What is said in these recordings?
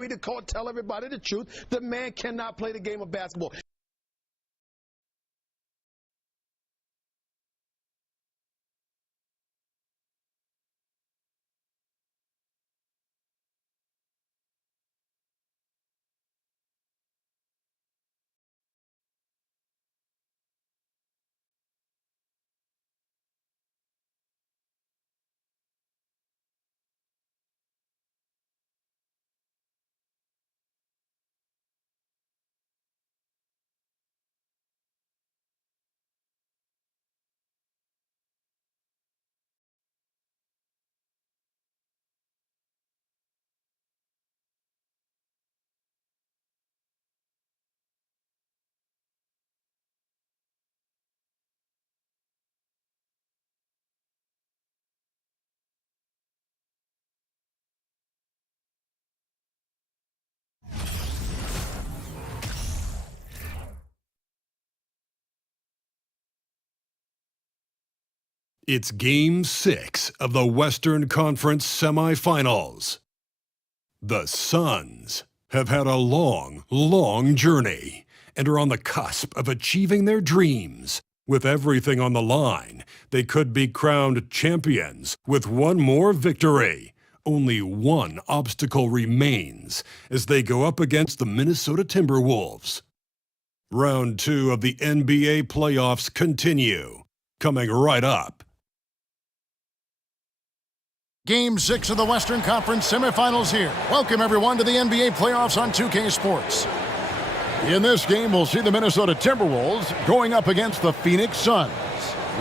sorry to tell everybody the truth. The man cannot play the game of basketball. It's Game 6 of the Western Conference semifinals. The Suns have had a long, long journey and are on the cusp of achieving their dreams. With everything on the line, they could be crowned champions with one more victory. Only one obstacle remains as they go up against the Minnesota Timberwolves. Round 2 of the NBA playoffs continue, coming right up. Game 6 of the Western Conference semifinals here. Welcome, everyone, to the NBA playoffs on 2K Sports. In this game, we'll see the Minnesota Timberwolves going up against the Phoenix Suns.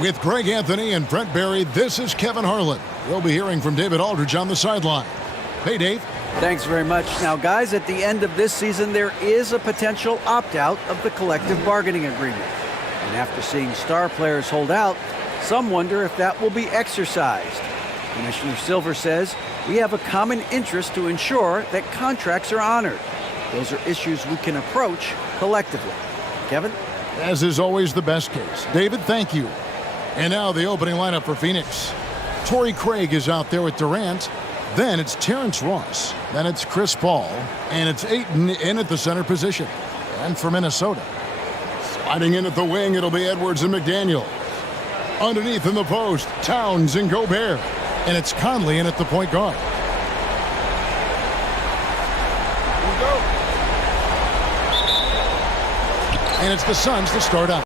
With Greg Anthony and Brent Barry, this is Kevin Harlan. We'll be hearing from David Aldridge on the sideline. Hey, Dave. Thanks very much. Now, guys, at the end of this season, there is a potential opt-out of the collective bargaining agreement. And after seeing star players hold out, some wonder if that will be exercised. Commissioner Silver says, we have a common interest to ensure that contracts are honored. Those are issues we can approach collectively. Kevin? As is always the best case. David, thank you. And now the opening lineup for Phoenix. Torrey Craig is out there with Durant. Then it's Terrence Ross. Then it's Chris Paul. And it's Ayton in at the center position. And for Minnesota, sliding in at the wing, it'll be Edwards and McDaniel. Underneath in the post, Towns and Gobert. And it's Conley in at the point guard. Here we go. And it's the Suns to start out.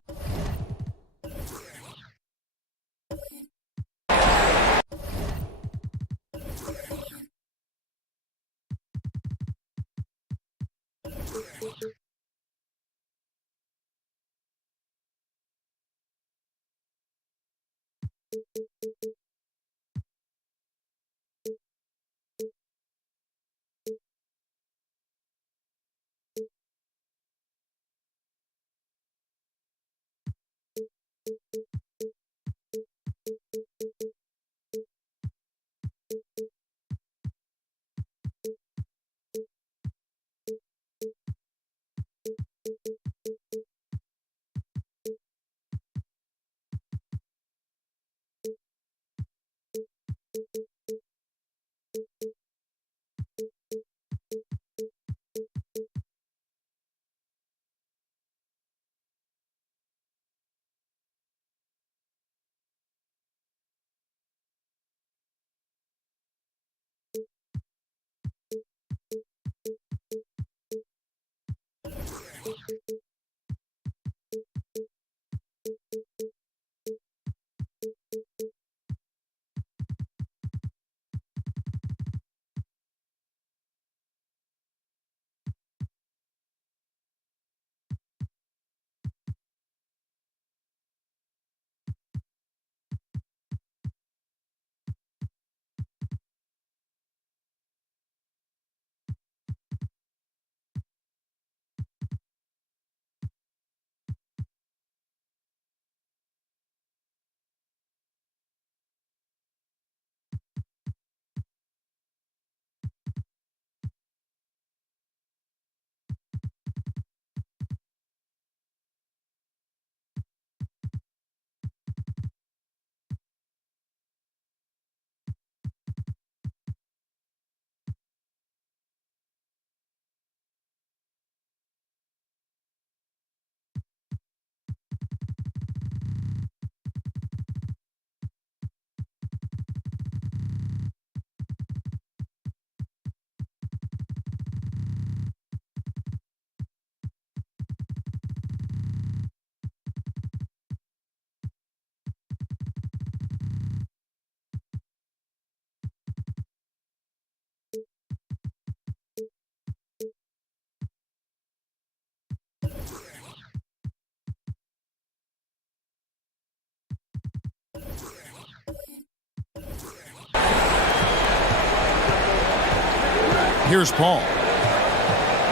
Here's Paul.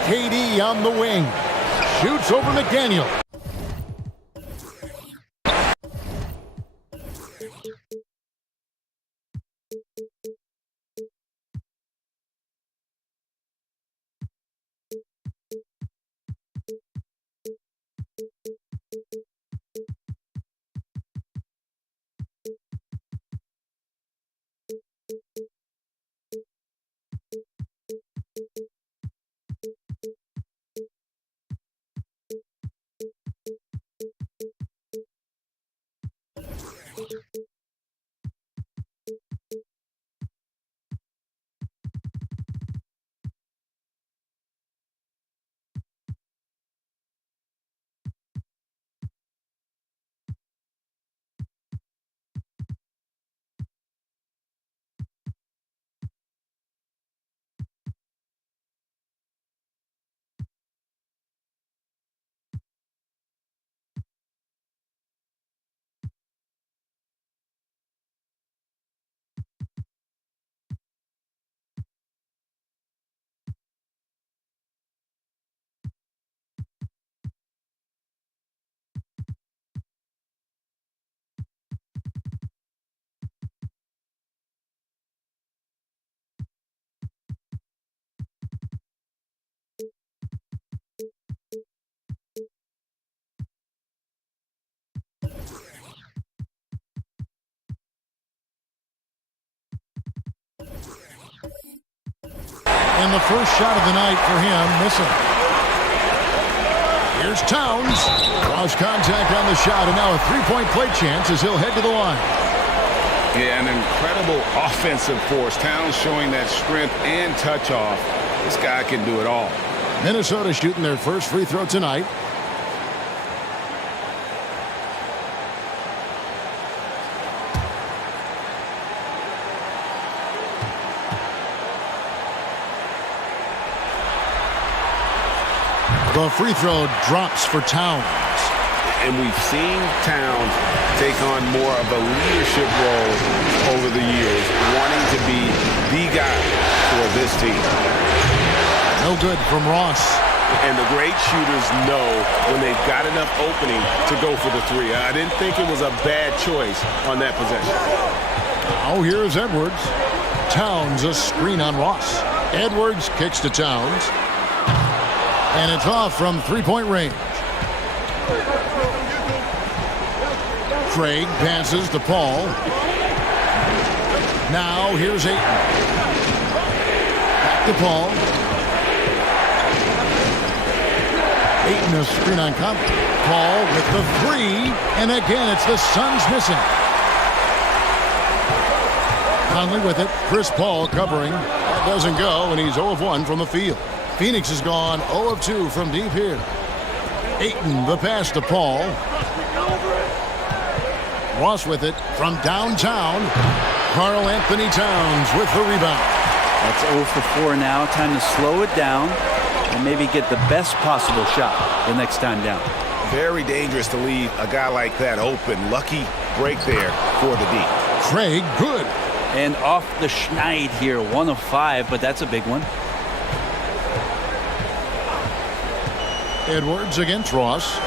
KD on the wing. Shoots over McDaniel. And the first shot of the night for him, missing. Here's Towns. Lost contact on the shot, and now a three-point play chance as he'll head to the line. Yeah, an incredible offensive force. Towns showing that strength and touch off. This guy can do it all. Minnesota shooting their first free throw tonight. The free throw drops for Towns. And we've seen Towns take on more of a leadership role over the years, wanting to be the guy for this team. No good from Ross. And the great shooters know when they've got enough opening to go for the three. I didn't think it was a bad choice on that possession. Now here's Edwards. Towns a screen on Ross. Edwards kicks to Towns. And it's off from three-point range. Craig passes to Paul. Now here's Ayton. Back to Paul. Ayton a screen on Conley. Paul with the three. And again, it's the Suns missing. Conley with it. Chris Paul covering. That doesn't go, and he's 0 of 1 from the field. Phoenix has gone 0 of 2 from deep here. Ayton, the pass to Paul. Ross with it from downtown. Karl Anthony Towns with the rebound. That's 0 for 4 now. Time to slow it down and maybe get the best possible shot the next time down. Very dangerous to leave a guy like that open. Lucky break there for the D. Craig, good. And off the schneid here, 1 of 5, but that's a big one. Edwards against Ross.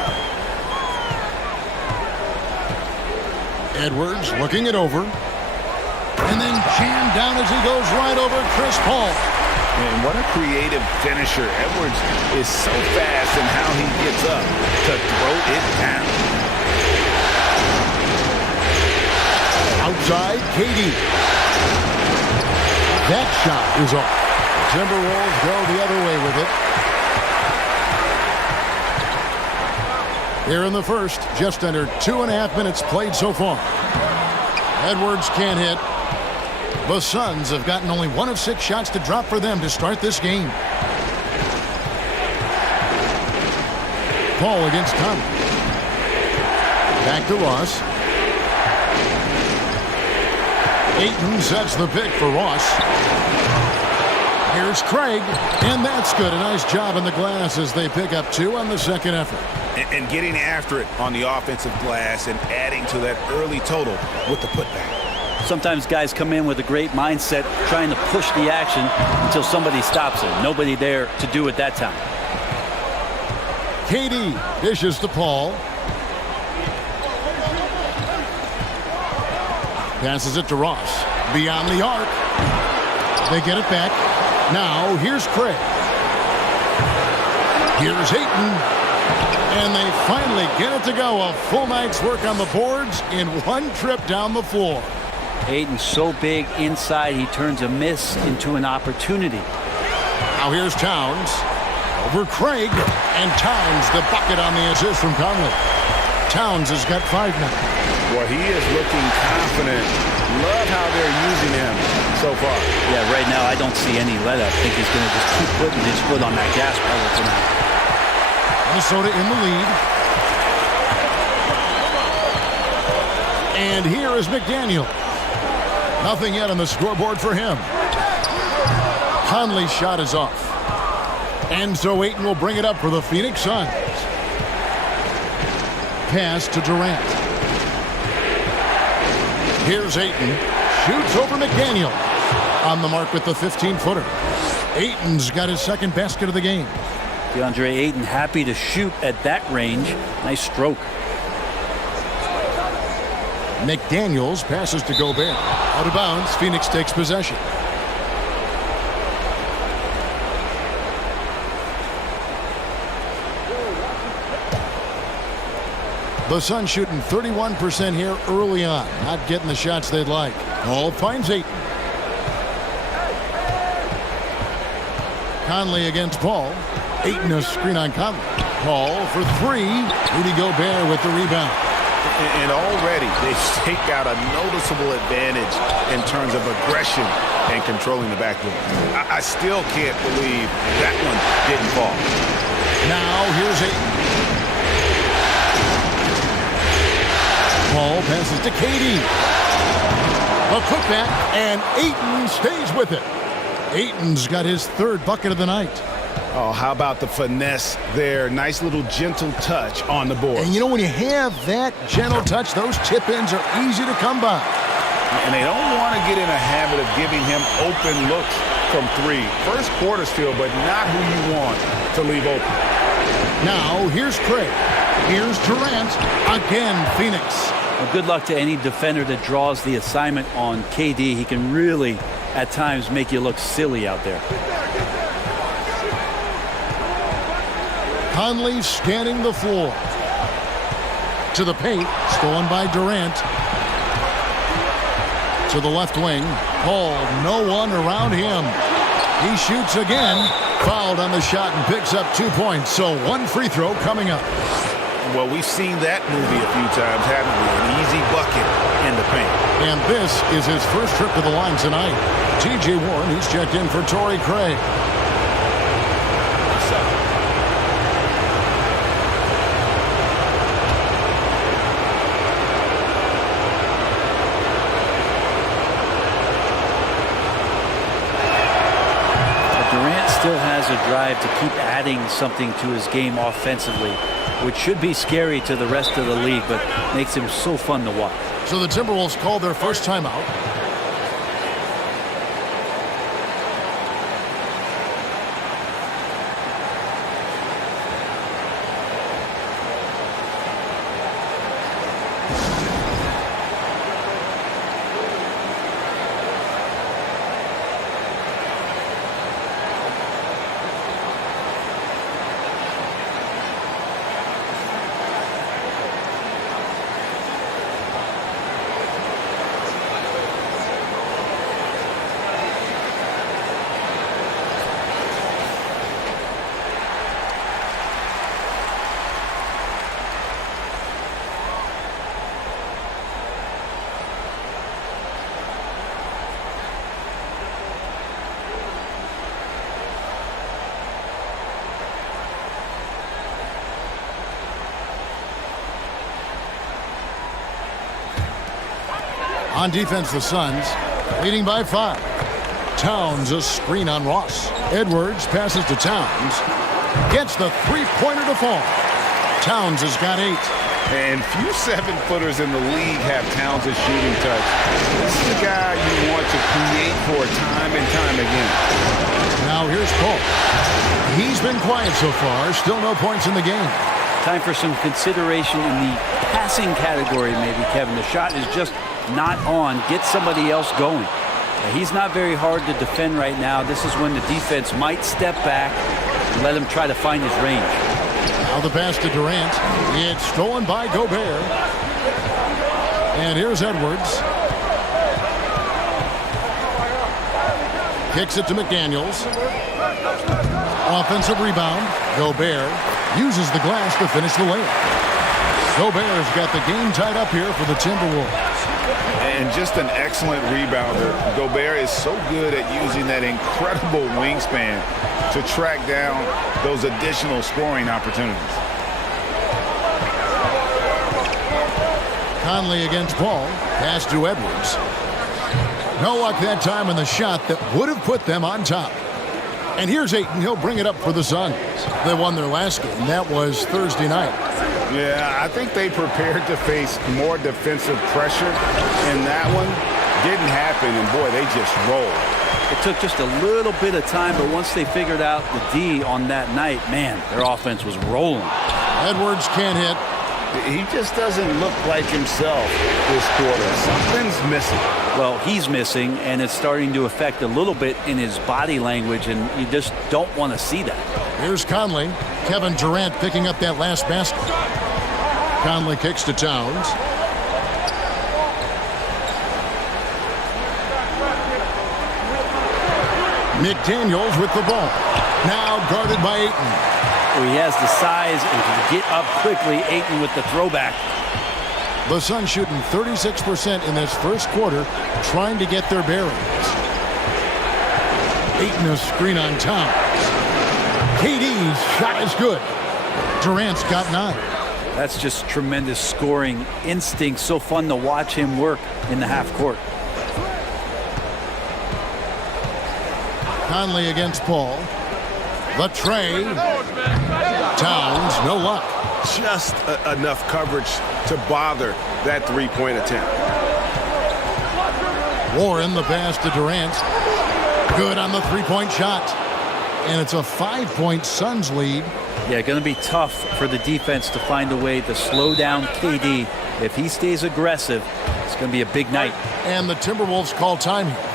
Edwards looking it over. And then jammed down as he goes right over Chris Paul. And what a creative finisher. Edwards is so fast in how he gets up to throw it down. Outside, KD. That shot is off. The Timberwolves go the other way with it. Here in the first, just under 2.5 minutes played so far. Edwards can't hit. The Suns have gotten only 1 of 6 shots to drop for them to start this game. Paul against Conley. Back to Ross. Ayton sets the pick for Ross. Here's Craig, and that's good. A nice job on the glass as they pick up 2 on the second effort. And getting after it on the offensive glass and adding to that early total with the putback. Sometimes guys come in with a great mindset trying to push the action until somebody stops it. Nobody there to do it that time. KD dishes to Paul. Passes it to Ross. Beyond the arc. They get it back. Now here's Craig. Here's Ayton. And they finally get it to go. A full night's work on the boards in one trip down the floor. Ayton's so big inside, he turns a miss into an opportunity. Now here's Towns. Over Craig. And Towns the bucket on the assist from Conley. Towns has got 5 now. Well, he is looking confident. Love how they're using him so far. Yeah, right now I don't see any let up. I think he's going to just keep putting his foot on that gas pedal tonight. Minnesota in the lead. And here is McDaniel. Nothing yet on the scoreboard for him. Conley's shot is off. And so Ayton will bring it up for the Phoenix Suns. Pass to Durant. Here's Ayton. Shoots over McDaniel. On the mark with the 15-footer. Ayton's got his second basket of the game. DeAndre Ayton happy to shoot at that range. Nice stroke. McDaniels passes to Gobert. Out of bounds, Phoenix takes possession. The Suns shooting 31% here early on. Not getting the shots they'd like. Hall finds Ayton. Conley against Paul. Ayton a screen on Conley. Paul for 3. Rudy Gobert with the rebound. And already they've staked out a noticeable advantage in terms of aggression and controlling the backcourt. I still can't believe that one didn't fall. Now here's Ayton. Paul passes to KD. A putback, and Ayton stays with it. Ayton's got his 3rd bucket of the night. Oh, how about the finesse there? Nice little gentle touch on the board. And you know, when you have that gentle touch, those tip-ins are easy to come by. And they don't want to get in a habit of giving him open looks from 3. First quarter still, but not who you want to leave open. Now, here's Craig. Here's Durant. Again, Phoenix. Well, good luck to any defender that draws the assignment on KD. He can really, at times, make you look silly out there. Conley scanning the floor. To the paint. Stolen by Durant. To the left wing. Paul, no one around him. He shoots again. Fouled on the shot and picks up 2 points. So 1 free throw coming up. Well, we've seen that movie a few times, haven't we? An easy bucket in the paint. And this is his first trip to the line tonight. T.J. Warren, he's checked in for Torrey Craig. Durant still has a drive to keep adding something to his game offensively, which should be scary to the rest of the league, but makes him so fun to watch. So the Timberwolves called their first timeout. On defense, the Suns leading by 5. Towns a screen on Ross. Edwards passes to Towns. Gets the 3-pointer to fall. Towns has got 8. And few 7-footers in the league have Towns' shooting touch. This is the guy you want to create for time and time again. Now here's Paul. He's been quiet so far. Still no points in the game. Time for some consideration in the passing category, maybe, Kevin. The shot is just not on. Get somebody else going. He's not very hard to defend right now. This is when the defense might step back and let him try to find his range. Now the pass to Durant. It's stolen by Gobert. And here's Edwards. Kicks it to McDaniels. Offensive rebound. Gobert uses the glass to finish the layup. Gobert's got the game tied up here for the Timberwolves. And just an excellent rebounder. Gobert is so good at using that incredible wingspan to track down those additional scoring opportunities. Conley against Paul. Pass to Edwards. No luck that time on the shot that would have put them on top. And here's Ayton. He'll bring it up for the Suns. They won their last game. That was Thursday night. Yeah, I think they prepared to face more defensive pressure, and that one didn't happen, and boy, they just rolled. It took just a little bit of time, but once they figured out the D on that night, man, their offense was rolling. Edwards can't hit. He just doesn't look like himself this quarter. Something's missing. Well, he's missing, and it's starting to affect a little bit in his body language, and you just don't want to see that. Here's Conley. Kevin Durant picking up that last basket. Conley kicks to Towns. McDaniels with the ball. Now guarded by Ayton. He has the size and can get up quickly. Ayton with the throwback. The Suns shooting 36% in this first quarter, trying to get their bearings. Ayton a screen on Towns. KD's shot is good. Durant's got 9. That's just tremendous scoring instinct. So fun to watch him work in the half court. Conley against Paul. The tray. Towns, no luck. Just enough coverage to bother that three-point attempt. Warren the pass to Durant. Good on the three-point shot. And it's a 5-point Suns lead. Yeah, going to be tough for the defense to find a way to slow down KD. If he stays aggressive, it's going to be a big night. And the Timberwolves call time here.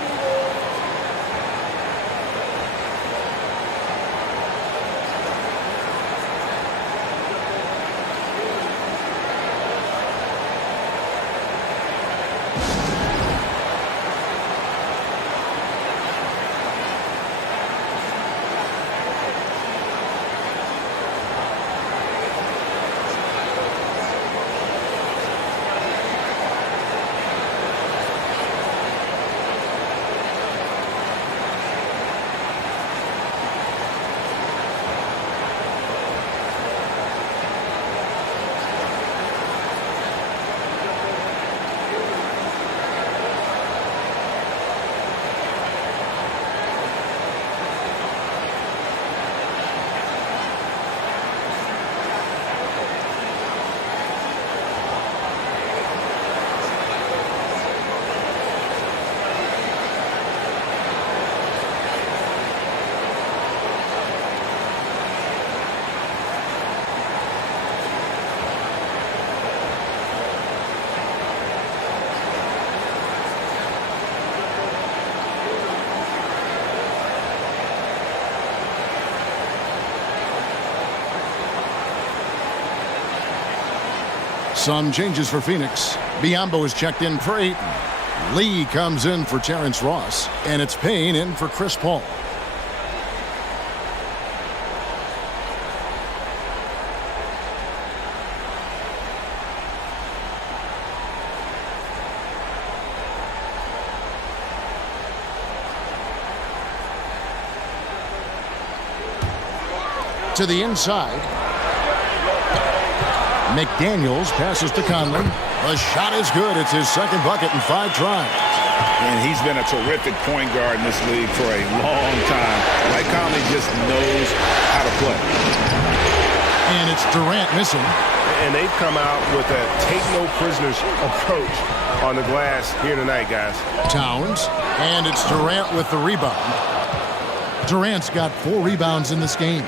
Some changes for Phoenix. Biyombo is checked in for Ayton. Lee comes in for Terrence Ross. And it's Payne in for Chris Paul. To the inside. McDaniels passes to Conley. The shot is good. It's his second bucket in 5 tries. And he's been a terrific point guard in this league for a long time. Mike Conley just knows how to play. And it's Durant missing. And they've come out with a take-no-prisoners approach on the glass here tonight, guys. Towns. And it's Durant with the rebound. Durant's got 4 rebounds in this game.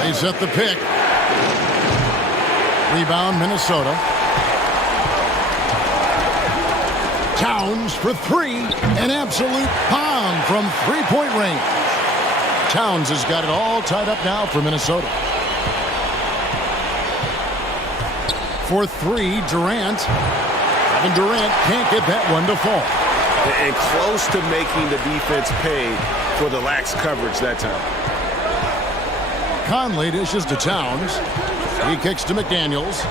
They set the pick. Rebound, Minnesota. Towns for 3. An absolute bomb from three-point range. Towns has got it all tied up now for Minnesota. For 3, Durant. Kevin Durant can't get that one to fall. And close to making the defense pay for the lax coverage that time. Conley dishes to Towns. He kicks to McDaniels.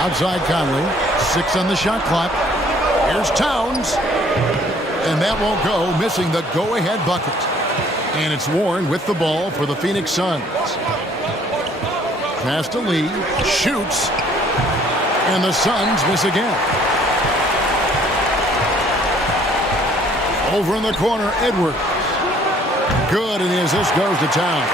Outside Conley. 6 on the shot clock. Here's Towns. And that won't go, missing the go-ahead bucket. And it's Warren with the ball for the Phoenix Suns. Pass to Lee. Shoots. And the Suns miss again. Over in the corner, Edwards. Good, and the assist goes to Towns.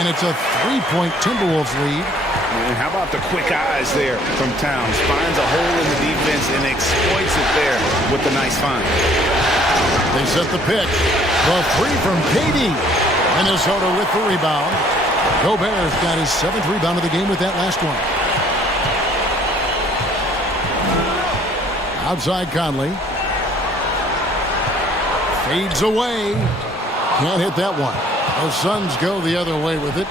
And it's a 3-point Timberwolves lead. And how about the quick eyes there from Towns? Finds a hole in the defense and exploits it there with the nice find. They set the pick. The 3 from KD. Minnesota with the rebound. Gobert's got his 7th rebound of the game with that last one. Outside Conley. Fades away. Can't hit that one. The Suns go the other way with it.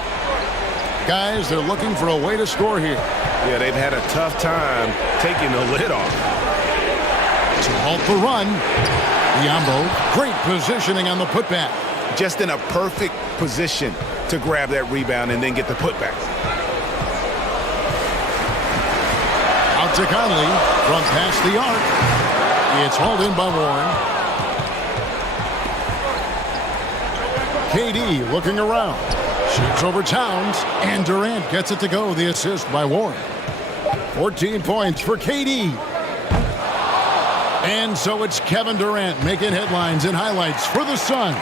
Guys, they're looking for a way to score here. Yeah, they've had a tough time taking the lid off. To halt the run. Diambo, great positioning on the putback. Just in a perfect position to grab that rebound and then get the putback. Out to Conley from past the arc. It's hauled in by Warren. KD looking around. Shoots over Towns. And Durant gets it to go. The assist by Warren. 14 points for KD. And so it's Kevin Durant making headlines and highlights for the Suns.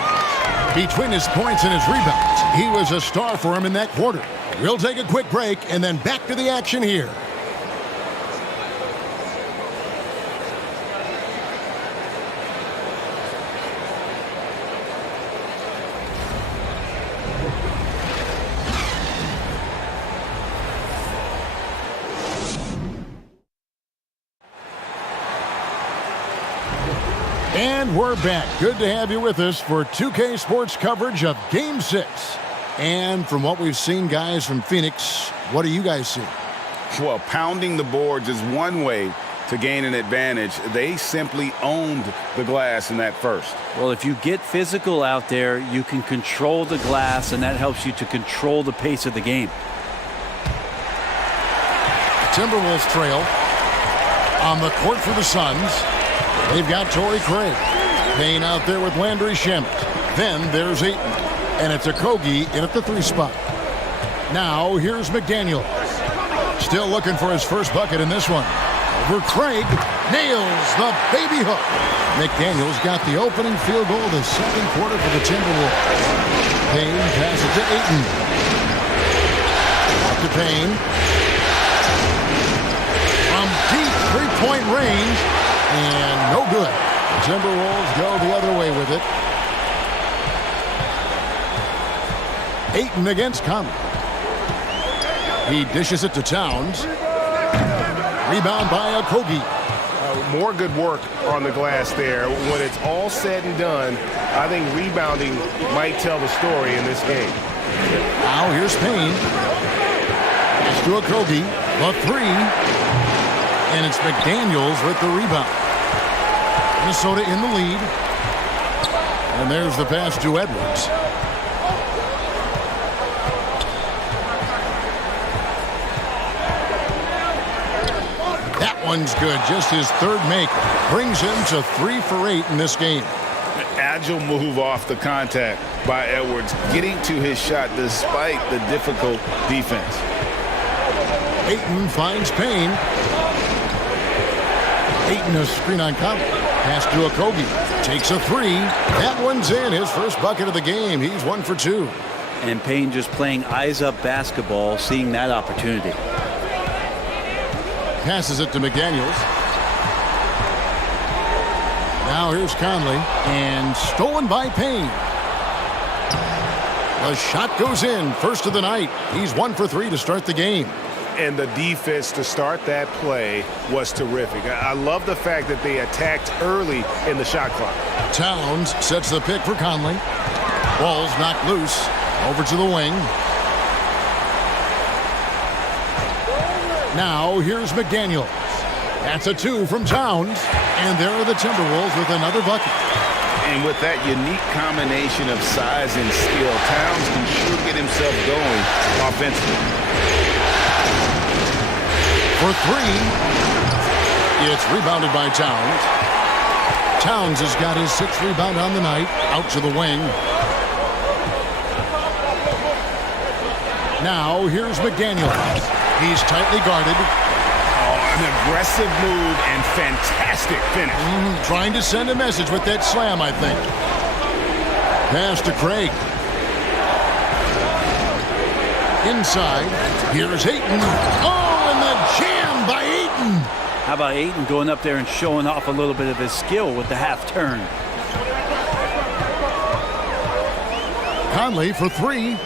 Between his points and his rebounds, he was a star for him in that quarter. We'll take a quick break and then back to the action here. And we're back. Good to have you with us for 2K Sports coverage of Game 6. And from what we've seen, guys, from Phoenix, what do you guys see? Well, pounding the boards is one way to gain an advantage. They simply owned the glass in that first. Well, if you get physical out there, you can control the glass, and that helps you to control the pace of the game. Timberwolves trail on the court for the Suns. They've got Torrey Craig. Payne out there with Landry Shamet. Then there's Ayton. And it's Okogie in at the 3 spot. Now here's McDaniel. Still looking for his first bucket in this one. Over Craig. Nails the baby hook. McDaniel's got the opening field goal of the second quarter for the Timberwolves. Payne passes to Ayton. Up to Payne. From deep 3-point range. And no good. The Timberwolves go the other way with it. Ayton against Conley. He dishes it to Towns. Rebound by Okogie. More good work on the glass there. When it's all said and done, I think rebounding might tell the story in this game. Now here's Payne. Pass to Okogie. The 3. And it's McDaniels with the rebound. Minnesota in the lead. And there's the pass to Edwards. That one's good. Just his 3rd make. Brings him to 3 for 8 in this game. Agile move off the contact by Edwards, getting to his shot despite the difficult defense. Ayton finds Payne. Ayton a screen on Conley. Pass to Okogie. Takes a three. That one's in. His first bucket of the game. He's 1 for 2. And Payne just playing eyes-up basketball, seeing that opportunity. Passes it to McDaniels. Now here's Conley. And stolen by Payne. The shot goes in. First of the night. He's 1 for 3 to start the game. And the defense to start that play was terrific. I love the fact that they attacked early in the shot clock. Towns sets the pick for Conley. Ball's knocked loose. Over to the wing. Now here's McDaniels. That's a 2 from Towns. And there are the Timberwolves with another bucket. And with that unique combination of size and skill, Towns can sure get himself going offensively. For 3. It's rebounded by Towns. Towns has got his 6th rebound on the night. Out to the wing. Now here's McDaniels. He's tightly guarded. Oh, an aggressive move and fantastic finish. Trying to send a message with that slam, I think. Pass to Craig. Inside. Here's Ayton. Oh, and the jam by Ayton. How about Ayton going up there and showing off a little bit of his skill with the half turn? Conley for 3.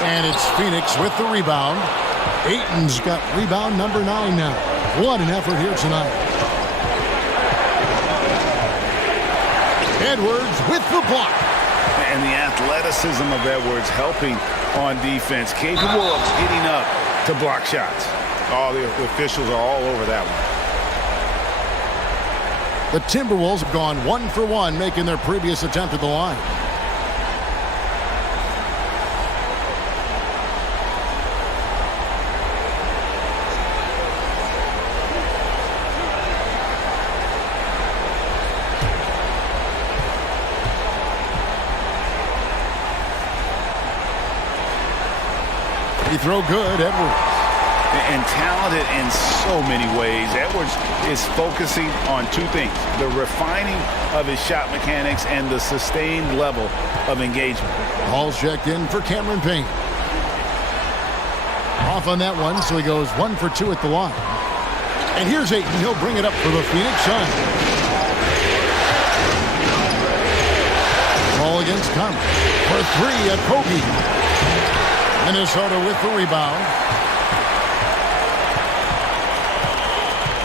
And it's Phoenix with the rebound. Ayton's got rebound number 9 now. What an effort here tonight. Edwards with the block. And the athleticism of Edwards helping on defense, capable of getting up to block shots. All the officials are all over that one. The Timberwolves have gone 1 for 1, making their previous attempt at the line. Throw good, Edwards. And talented in so many ways. Edwards is focusing on 2 things: the refining of his shot mechanics and the sustained level of engagement. Ball's checked in for Cameron Payne. Off on that one, so he goes 1 for 2 at the line. And here's Ayton. He'll bring it up for the Phoenix Suns. Ball against Conley. For 3 at Kobe. Minnesota with the rebound.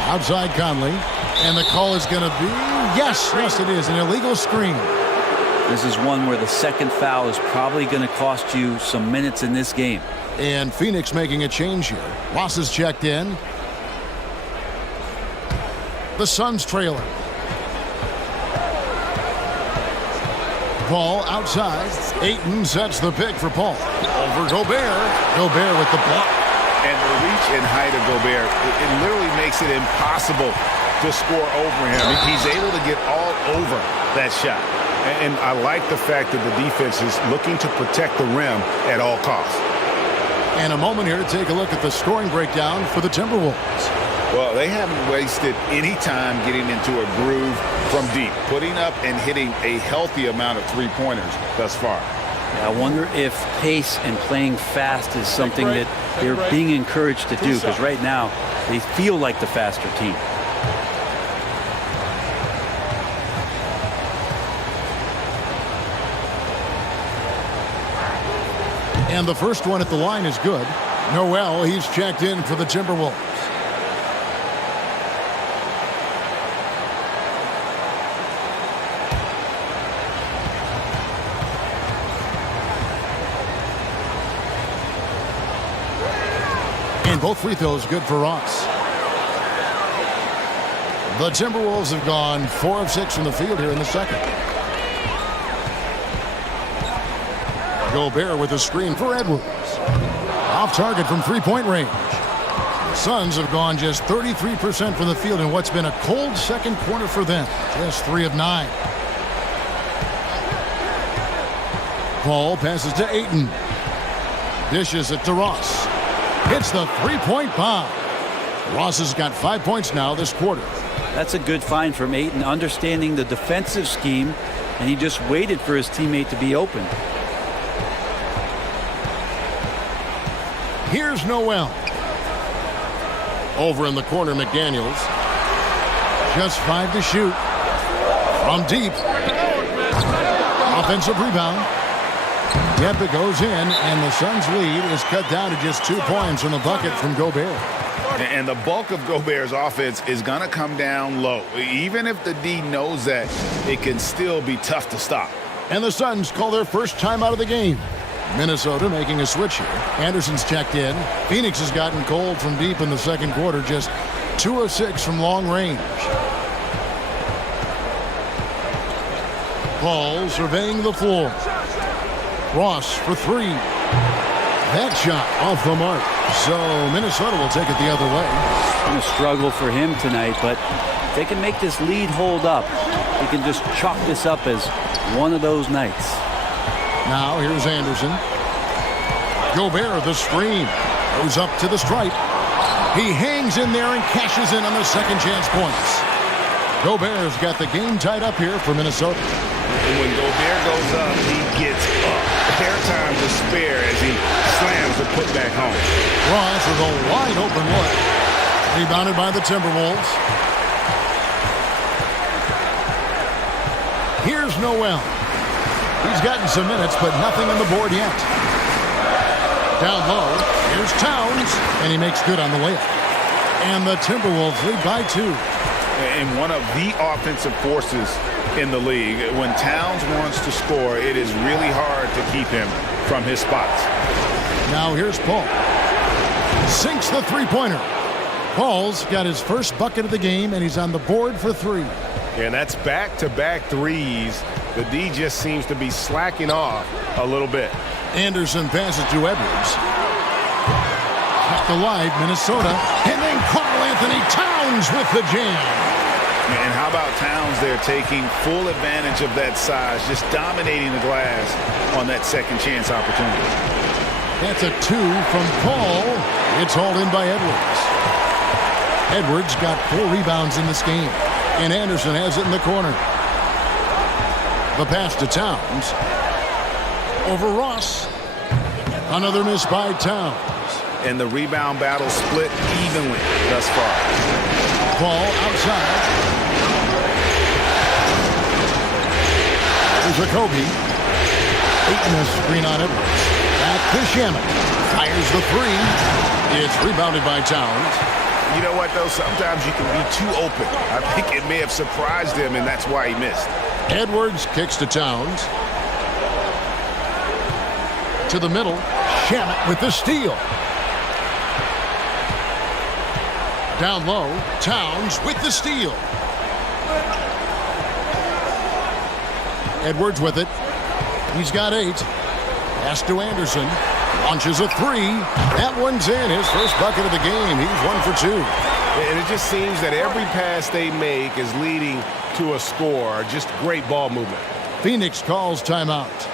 Outside Conley. And the call is going to be, yes, it is, an illegal screen. This is one where the second foul is probably going to cost you some minutes in this game. And Phoenix making a change here. Ross is checked in. The Suns trailing. Paul outside. Ayton sets the pick for Paul. Over Gobert. Gobert with the block. And the reach and height of Gobert, it literally makes it impossible to score over him. He's able to get all over that shot. And I like the fact that the defense is looking to protect the rim at all costs. And a moment here to take a look at the scoring breakdown for the Timberwolves. Well, they haven't wasted any time getting into a groove from deep, putting up and hitting a healthy amount of three-pointers thus far. I wonder if pace and playing fast is something that they're being encouraged to do, because right now they feel like the faster team. And the first one at the line is good. Noel, he's checked in for the Timberwolves. And both free throws good for Ross. The Timberwolves have gone 4 of 6 from the field here in the second. Gobert with a screen for Edwards. Off target from three-point range. The Suns have gone just 33% from the field in what's been a cold second quarter for them. Just 3 of 9. Paul passes to Ayton. Dishes it to Ross. Hits the three-point bomb. Ross has got 5 points now this quarter. That's a good find from Ayton, understanding the defensive scheme, and he just waited for his teammate to be open. Here's Noel. Over in the corner, McDaniels. Just 5 to shoot. From deep. Offensive rebound. Yep, it goes in, and the Suns' lead is cut down to just 2 points on the bucket from Gobert. And the bulk of Gobert's offense is going to come down low. Even if the D knows that, it can still be tough to stop. And the Suns call their first time out of the game. Minnesota making a switch here. Anderson's checked in. Phoenix has gotten cold from deep in the second quarter, just 2 of 6 from long range. Paul surveying the floor. Ross for 3. That shot off the mark. So Minnesota will take it the other way. It's been a struggle for him tonight, but if they can make this lead hold up, he can just chalk this up as one of those nights. Now here's Anderson. Gobert, the screen. Goes up to the stripe. He hangs in there and cashes in on the second chance points. Gobert's got the game tied up here for Minnesota. And when Gobert goes up, he gets up. Airtime to spare as he slams the putback home. Ross with a wide open look. Rebounded by the Timberwolves. Here's Noel. He's gotten some minutes, but nothing on the board yet. Down low, here's Towns, and he makes good on the layup. And the Timberwolves lead by 2. And one of the offensive forces in the league. When Towns wants to score, it is really hard to keep him from his spots. Now here's Paul. Sinks the three-pointer. Paul's got his first bucket of the game, and he's on the board for 3. And that's back-to-back threes. The D just seems to be slacking off a little bit. Anderson passes to Edwards. Kept alive, Minnesota. And then Karl Anthony Towns with the jam. And how about Towns there taking full advantage of that size, just dominating the glass on that second chance opportunity. That's a 2 from Paul. It's hauled in by Edwards. Edwards got 4 rebounds in this game. And Anderson has it in the corner. The pass to Towns. Over Ross. Another miss by Towns. And the rebound battle split evenly thus far. Paul outside. There's a Kobe. Ayton has screen on Edwards. Back to Shaman. Fires the 3. It's rebounded by Towns. You know what, though? Sometimes you can be too open. I think it may have surprised him, and that's why he missed. Edwards kicks to Towns. To the middle. Shaman with the steal. Down low. Towns with the steal. Edwards with it. He's got 8. Pass to Anderson. Launches a 3. That one's in. His first bucket of the game. He's 1 for 2. And it just seems that every pass they make is leading to a score. Just great ball movement. Phoenix calls timeout.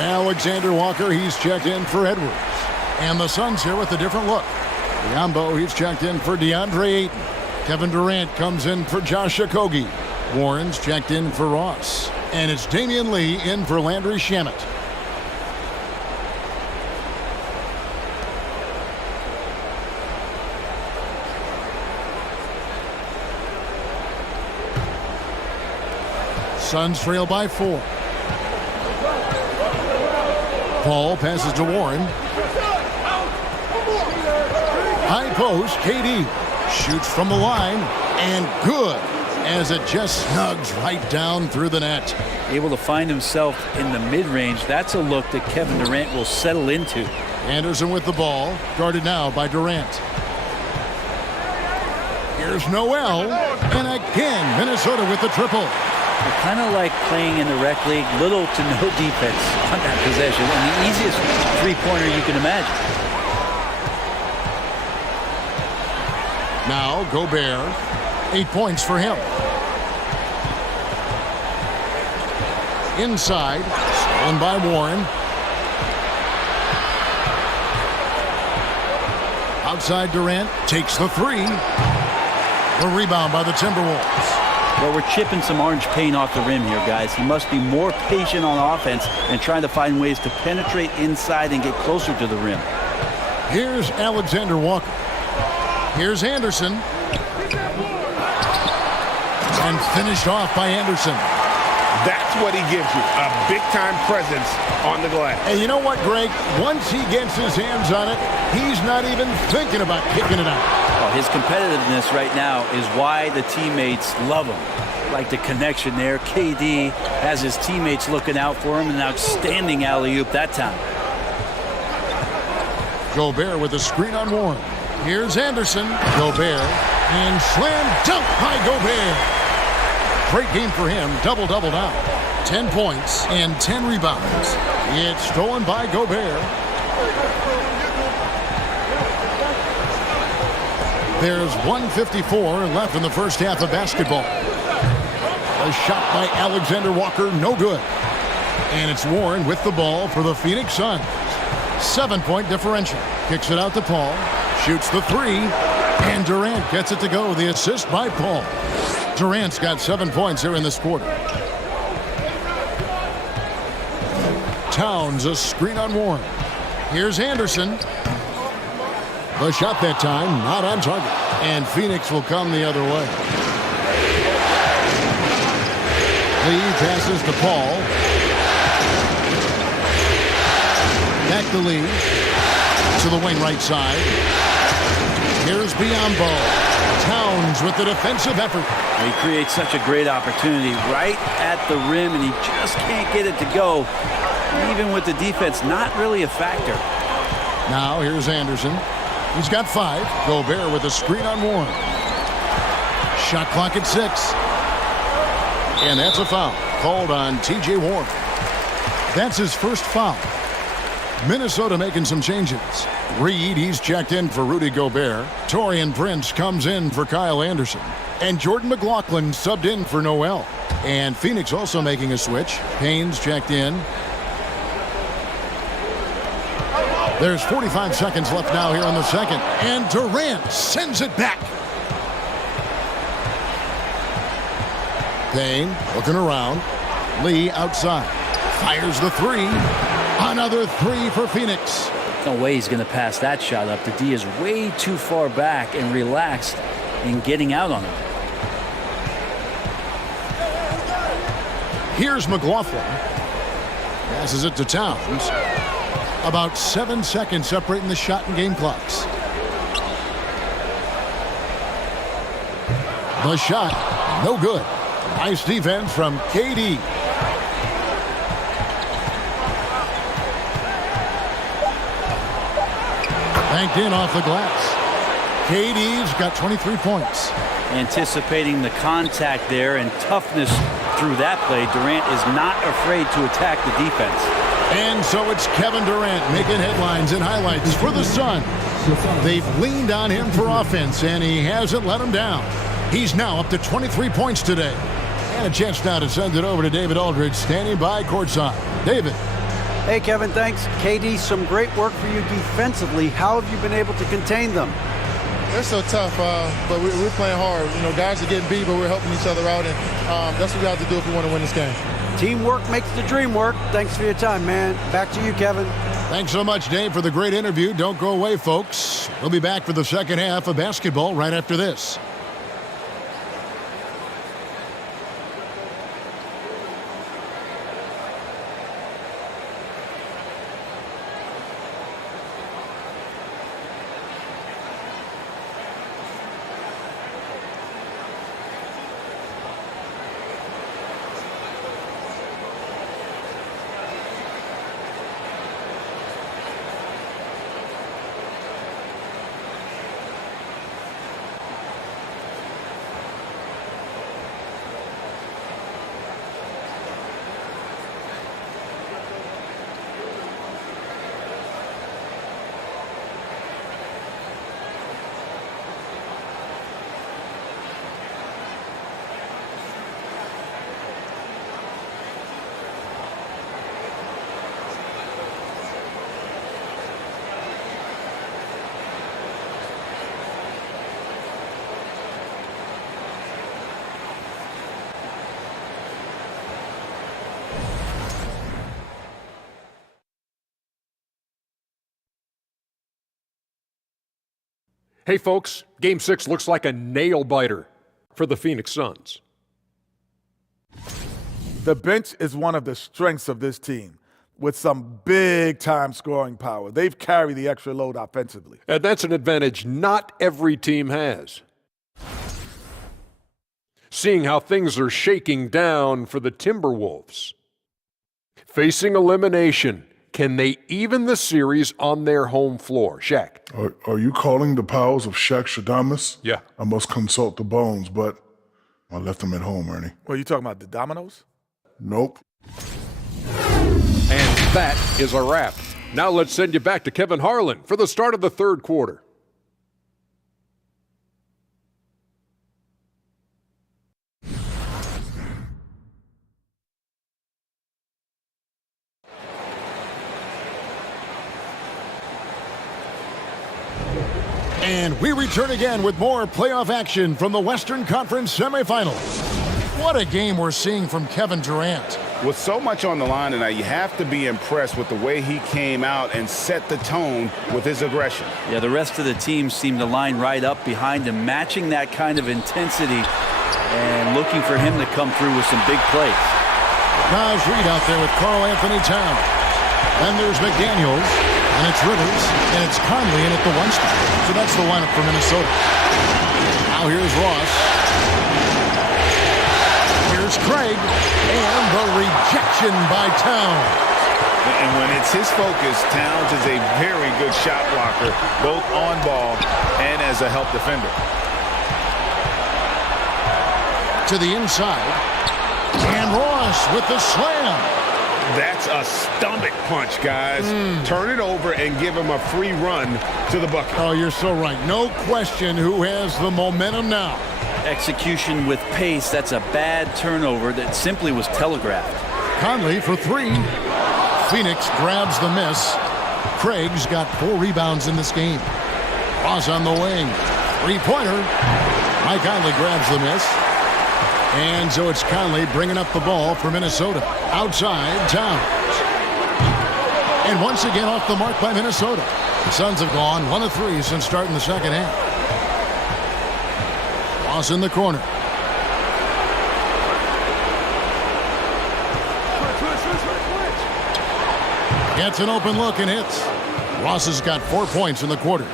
Alexander Walker, he's checked in for Edwards. And the Suns here with a different look. Biombo, he's checked in for DeAndre Ayton. Kevin Durant comes in for Josh Okogie. Warren's checked in for Ross. And it's Damian Lee in for Landry Shamet. Suns trail by 4. Paul passes to Warren. High post, KD shoots from the line, and good, as it just snugs right down through the net. Able to find himself in the mid-range. That's a look that Kevin Durant will settle into. Anderson with the ball, guarded now by Durant. Here's Noel, and again, Minnesota with the triple. They're kind of like playing in the rec league, little to no defense on that possession, and the easiest three-pointer you can imagine. Now Gobert, 8 points for him. Inside, stolen by Warren. Outside, Durant takes the three. The rebound by the Timberwolves. Well, we're chipping some orange paint off the rim here, guys. He must be more patient on offense and trying to find ways to penetrate inside and get closer to the rim. Here's Alexander Walker. Here's Anderson. And finished off by Anderson. That's what he gives you, a big-time presence on the glass. And you know what, Greg? Once he gets his hands on it, he's not even thinking about kicking it out. Well, his competitiveness right now is why the teammates love him. Like the connection there. KD has his teammates looking out for him. An outstanding alley-oop that time. Gobert with a screen on Warren. Here's Anderson. Gobert. And slam dunk by Gobert. Great game for him. Double-double now. 10 points and 10 rebounds. It's stolen by Gobert. There's 1:54 left in the first half of basketball. A shot by Alexander Walker, no good. And it's Warren with the ball for the Phoenix Suns. 7-point differential. Kicks it out to Paul. Shoots the three. And Durant gets it to go. The assist by Paul. Durant's got 7 points here in this quarter. Towns, a screen on Warren. Here's Anderson. The shot that time, not on target. And Phoenix will come the other way. Lee passes to Paul. Back to Lee. To the wing right side. Here's Biombo. Towns with the defensive effort. He creates such a great opportunity right at the rim, and he just can't get it to go. Even with the defense, not really a factor. Now here's Anderson. He's got 5. Gobert with a screen on Warren. Shot clock at 6. And that's a foul called on T.J. Warren. That's his first foul. Minnesota making some changes. Reed, he's checked in for Rudy Gobert. Taurean Prince comes in for Kyle Anderson. And Jordan McLaughlin subbed in for Noel. And Phoenix also making a switch. Payne's checked in. There's 45 seconds left now here in the second. And Durant sends it back. Payne looking around. Lee outside. Fires the three. Another three for Phoenix. No way he's going to pass that shot up. The D is way too far back and relaxed in getting out on him. Here's McLaughlin. Passes it to Towns. About 7 seconds separating the shot and game clocks. The shot, no good. Nice defense from KD. Banked in off the glass. KD's got 23 points. Anticipating the contact there and toughness through that play, Durant is not afraid to attack the defense. And so it's Kevin Durant making headlines and highlights for the Suns. They've leaned on him for offense, and he hasn't let them down. He's now up to 23 points today. And a chance now to send it over to David Aldridge, standing by courtside. David. Hey, Kevin, thanks. KD, some great work for you defensively. How have you been able to contain them? They're so tough, but we're playing hard. You know, guys are getting beat, but we're helping each other out, and that's what we have to do if we want to win this game. Teamwork makes the dream work. Thanks for your time, man. Back to you, Kevin. Thanks so much, Dave, for the great interview. Don't go away, folks. We'll be back for the second half of basketball right after this. Hey, folks, Game 6 looks like a nail-biter for the Phoenix Suns. The bench is one of the strengths of this team with some big-time scoring power. They've carried the extra load offensively. And that's an advantage not every team has. Seeing how things are shaking down for the Timberwolves. Facing elimination, can they even the series on their home floor? Shaq. Are you calling the powers of Shaq Shadamas? Yeah. I must consult the bones, but I left them at home, Ernie. What, are you talking about the dominoes? Nope. And that is a wrap. Now let's send you back to Kevin Harlan for the start of the third quarter. And we return again with more playoff action from the Western Conference semifinals. What a game we're seeing from Kevin Durant. With so much on the line tonight, you have to be impressed with the way he came out and set the tone with his aggression. Yeah, the rest of the team seemed to line right up behind him, matching that kind of intensity and looking for him to come through with some big plays. Naj Reid out there with Karl Anthony Towns. Then there's McDaniels, and it's Rivers, and it's Conley in at the 1 spot. So that's the lineup for Minnesota. Now here's Ross. Here's Craig, and the rejection by Towns. And when it's his focus, Towns is a very good shot blocker, both on ball and as a help defender. To the inside, and Ross with the slam. That's a stomach punch, guys. Turn it over and give him a free run to the bucket. Oh, you're so right. No question who has the momentum now. Execution with pace, that's a bad turnover that simply was telegraphed. Conley for 3. Phoenix grabs the miss. Craig's got 4 rebounds in this game. Ross on the wing. 3-pointer. Mike Conley grabs the miss. And so it's Conley bringing up the ball for Minnesota. Outside, Towns. And once again off the mark by Minnesota. The Suns have gone 1 of 3 since starting the second half. Ross in the corner. Gets an open look and hits. Ross has got 4 points in the quarter.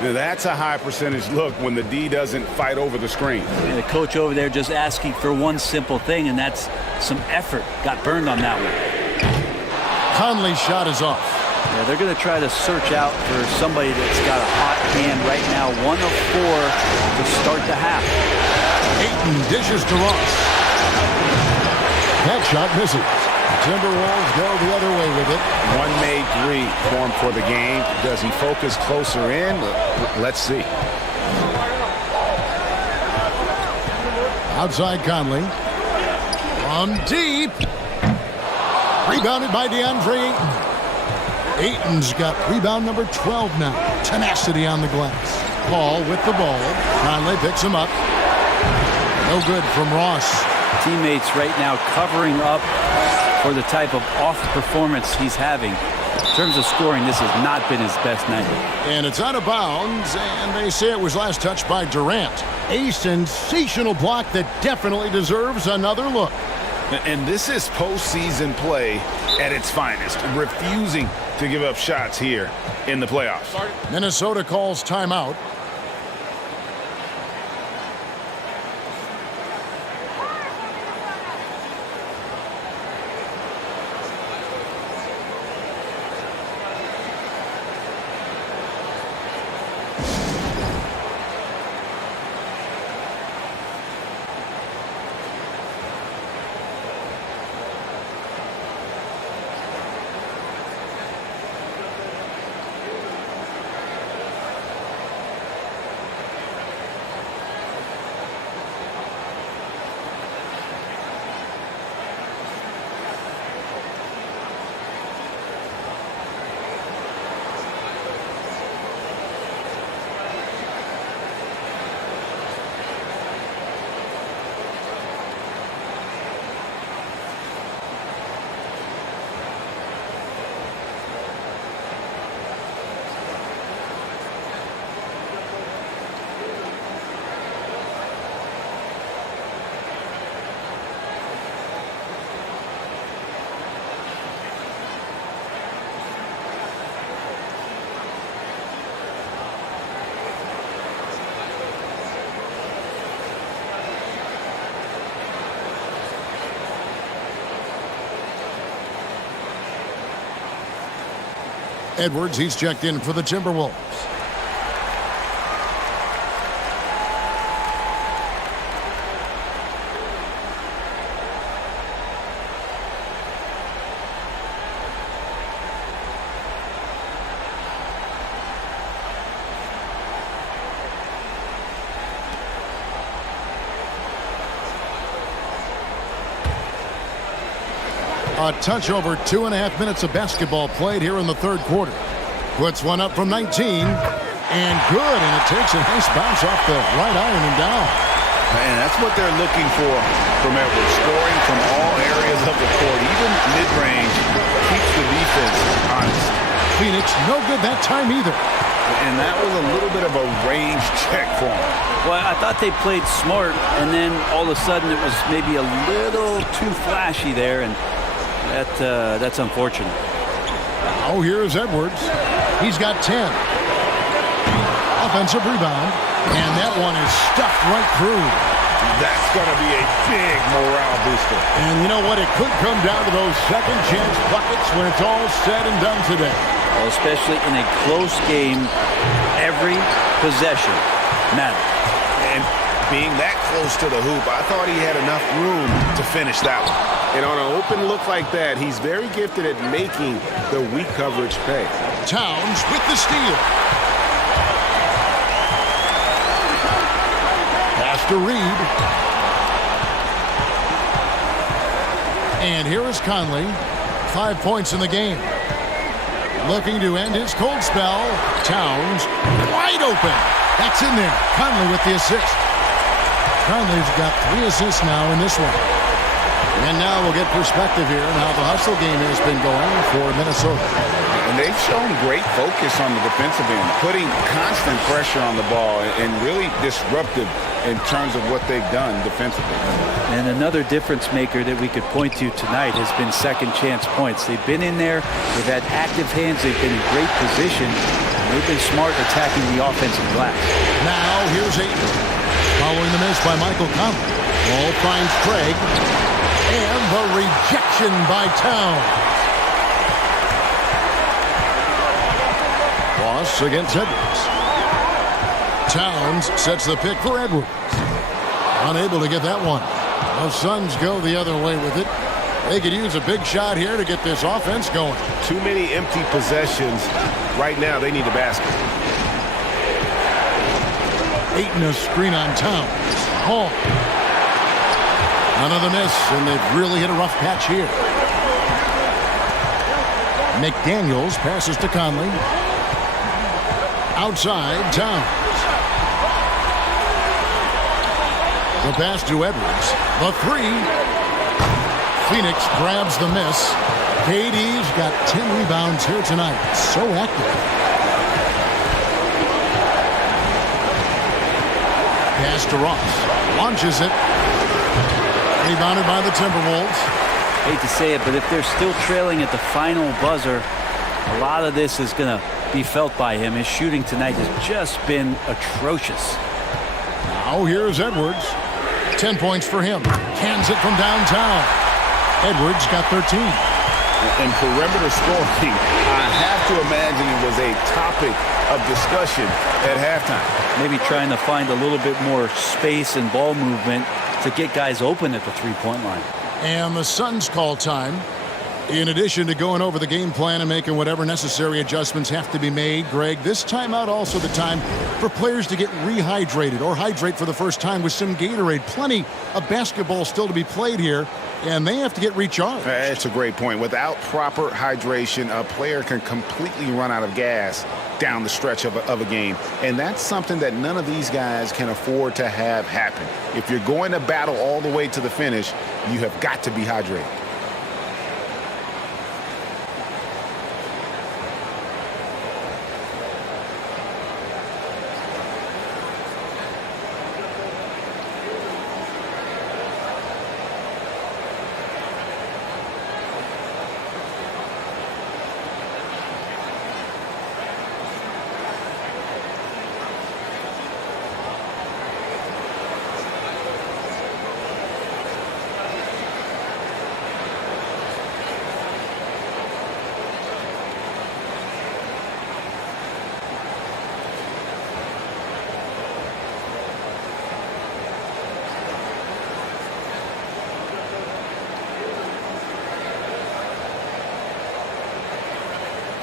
That's a high percentage look when the D doesn't fight over the screen. And the coach over there just asking for one simple thing, and that's some effort. Got burned on that one. Conley's shot is off. Yeah, they're going to try to search out for somebody that's got a hot hand right now. 1 of 4 to start the half. Ayton dishes to Ross. That shot misses. Timberwolves go the other way with it. 1 made 3 for him for the game. Does he focus closer in? Let's see. Outside Conley. From deep. Rebounded by DeAndre Ayton. Ayton's got rebound number 12 now. Tenacity on the glass. Paul with the ball. Conley picks him up. No good from Ross. Teammates right now covering up for the type of off performance he's having. In terms of scoring, this has not been his best night. And it's out of bounds, and they say it was last touched by Durant. A sensational block that definitely deserves another look. And this is postseason play at its finest, refusing to give up shots here in the playoffs. Minnesota calls timeout. Edwards, he's checked in for the Timberwolves. A touch over 2.5 minutes of basketball played here in the third quarter. Puts one up from 19. And good. And it takes a nice bounce off the right iron and down. And that's what they're looking for from Edwards. Scoring from all areas of the court, even mid-range, keeps the defense honest. Phoenix no good that time either. And that was a little bit of a range check for him. Well, I thought they played smart, and then all of a sudden it was maybe a little too flashy there, and that's unfortunate. Oh, here's Edwards. He's got 10. Offensive rebound, and that one is stuffed right through. That's going to be a big morale booster. And you know what? It could come down to those second chance buckets when it's all said and done today. Well, especially in a close game, every possession matters. And being that close to the hoop, I thought he had enough room to finish that one. And on an open look like that, he's very gifted at making the weak coverage pay. Towns with the steal. Pass to Reed. And here is Conley. 5 points in the game. Looking to end his cold spell. Towns wide open. That's in there. Conley with the assist. Conley's got 3 assists now in this one. And now we'll get perspective here on how the hustle game has been going for Minnesota. And they've shown great focus on the defensive end, putting constant pressure on the ball and really disruptive in terms of what they've done defensively. And another difference maker that we could point to tonight has been second chance points. They've been in there, they've had active hands, they've been in great position, and they've been smart attacking the offensive glass. Now here's Ayton. Following the miss by Michael Conley. Ball finds Craig. And the rejection by Towns. Loss against Edwards. Towns sets the pick for Edwards. Unable to get that one. The Suns go the other way with it. They could use a big shot here to get this offense going. Too many empty possessions. Right now, they need a basket. Ayton a screen on Towns. Hall. Another miss, and they've really hit a rough patch here. McDaniels passes to Conley. Outside, Towns. The pass to Edwards. The three. Phoenix grabs the miss. KD's got 10 rebounds here tonight. So active. Pass to Ross. Launches it. Rebounded by the Timberwolves. Hate to say it, but if they're still trailing at the final buzzer, a lot of this is going to be felt by him. His shooting tonight has just been atrocious. Now here's Edwards. 10 points for him. Cans it from downtown. Edwards got 13. And perimeter scoring, I have to imagine it was a topic of discussion at halftime. Maybe trying to find a little bit more space and ball movement to get guys open at the three-point line. And the Suns call time. In addition to going over the game plan and making whatever necessary adjustments have to be made, Greg, this timeout also the time for players to get rehydrated or hydrate for the first time with some Gatorade. Plenty of basketball still to be played here, and they have to get recharged. That's a great point. Without proper hydration, a player can completely run out of gas down the stretch of a game. And that's something that none of these guys can afford to have happen. If you're going to battle all the way to the finish, you have got to be hydrated.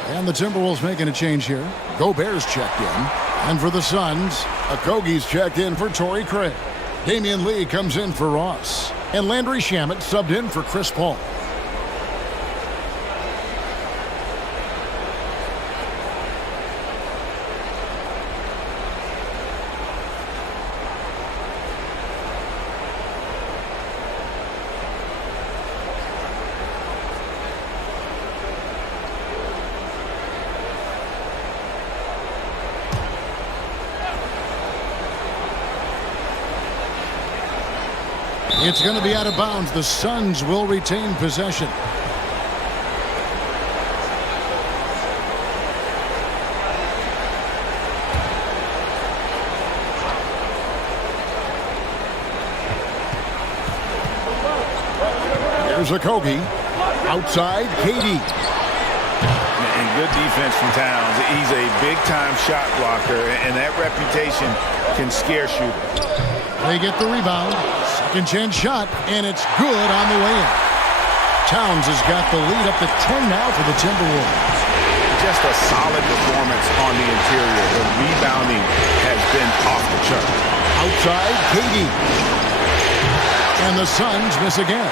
And the Timberwolves making a change here. Gobert's checked in. And for the Suns, Okogie's checked in for Torrey Craig. Damian Lee comes in for Ross. And Landry Shamet subbed in for Chris Paul. It's going to be out of bounds. The Suns will retain possession. Here's Okogie. Outside, KD. And good defense from Towns. He's a big-time shot blocker, and that reputation can scare shooters. They get the rebound. Second chance shot, and it's good on the way in. Towns has got the lead up to 10 now for the Timberwolves. Just a solid performance on the interior. The rebounding has been off the chart. Outside, KD. And the Suns miss again.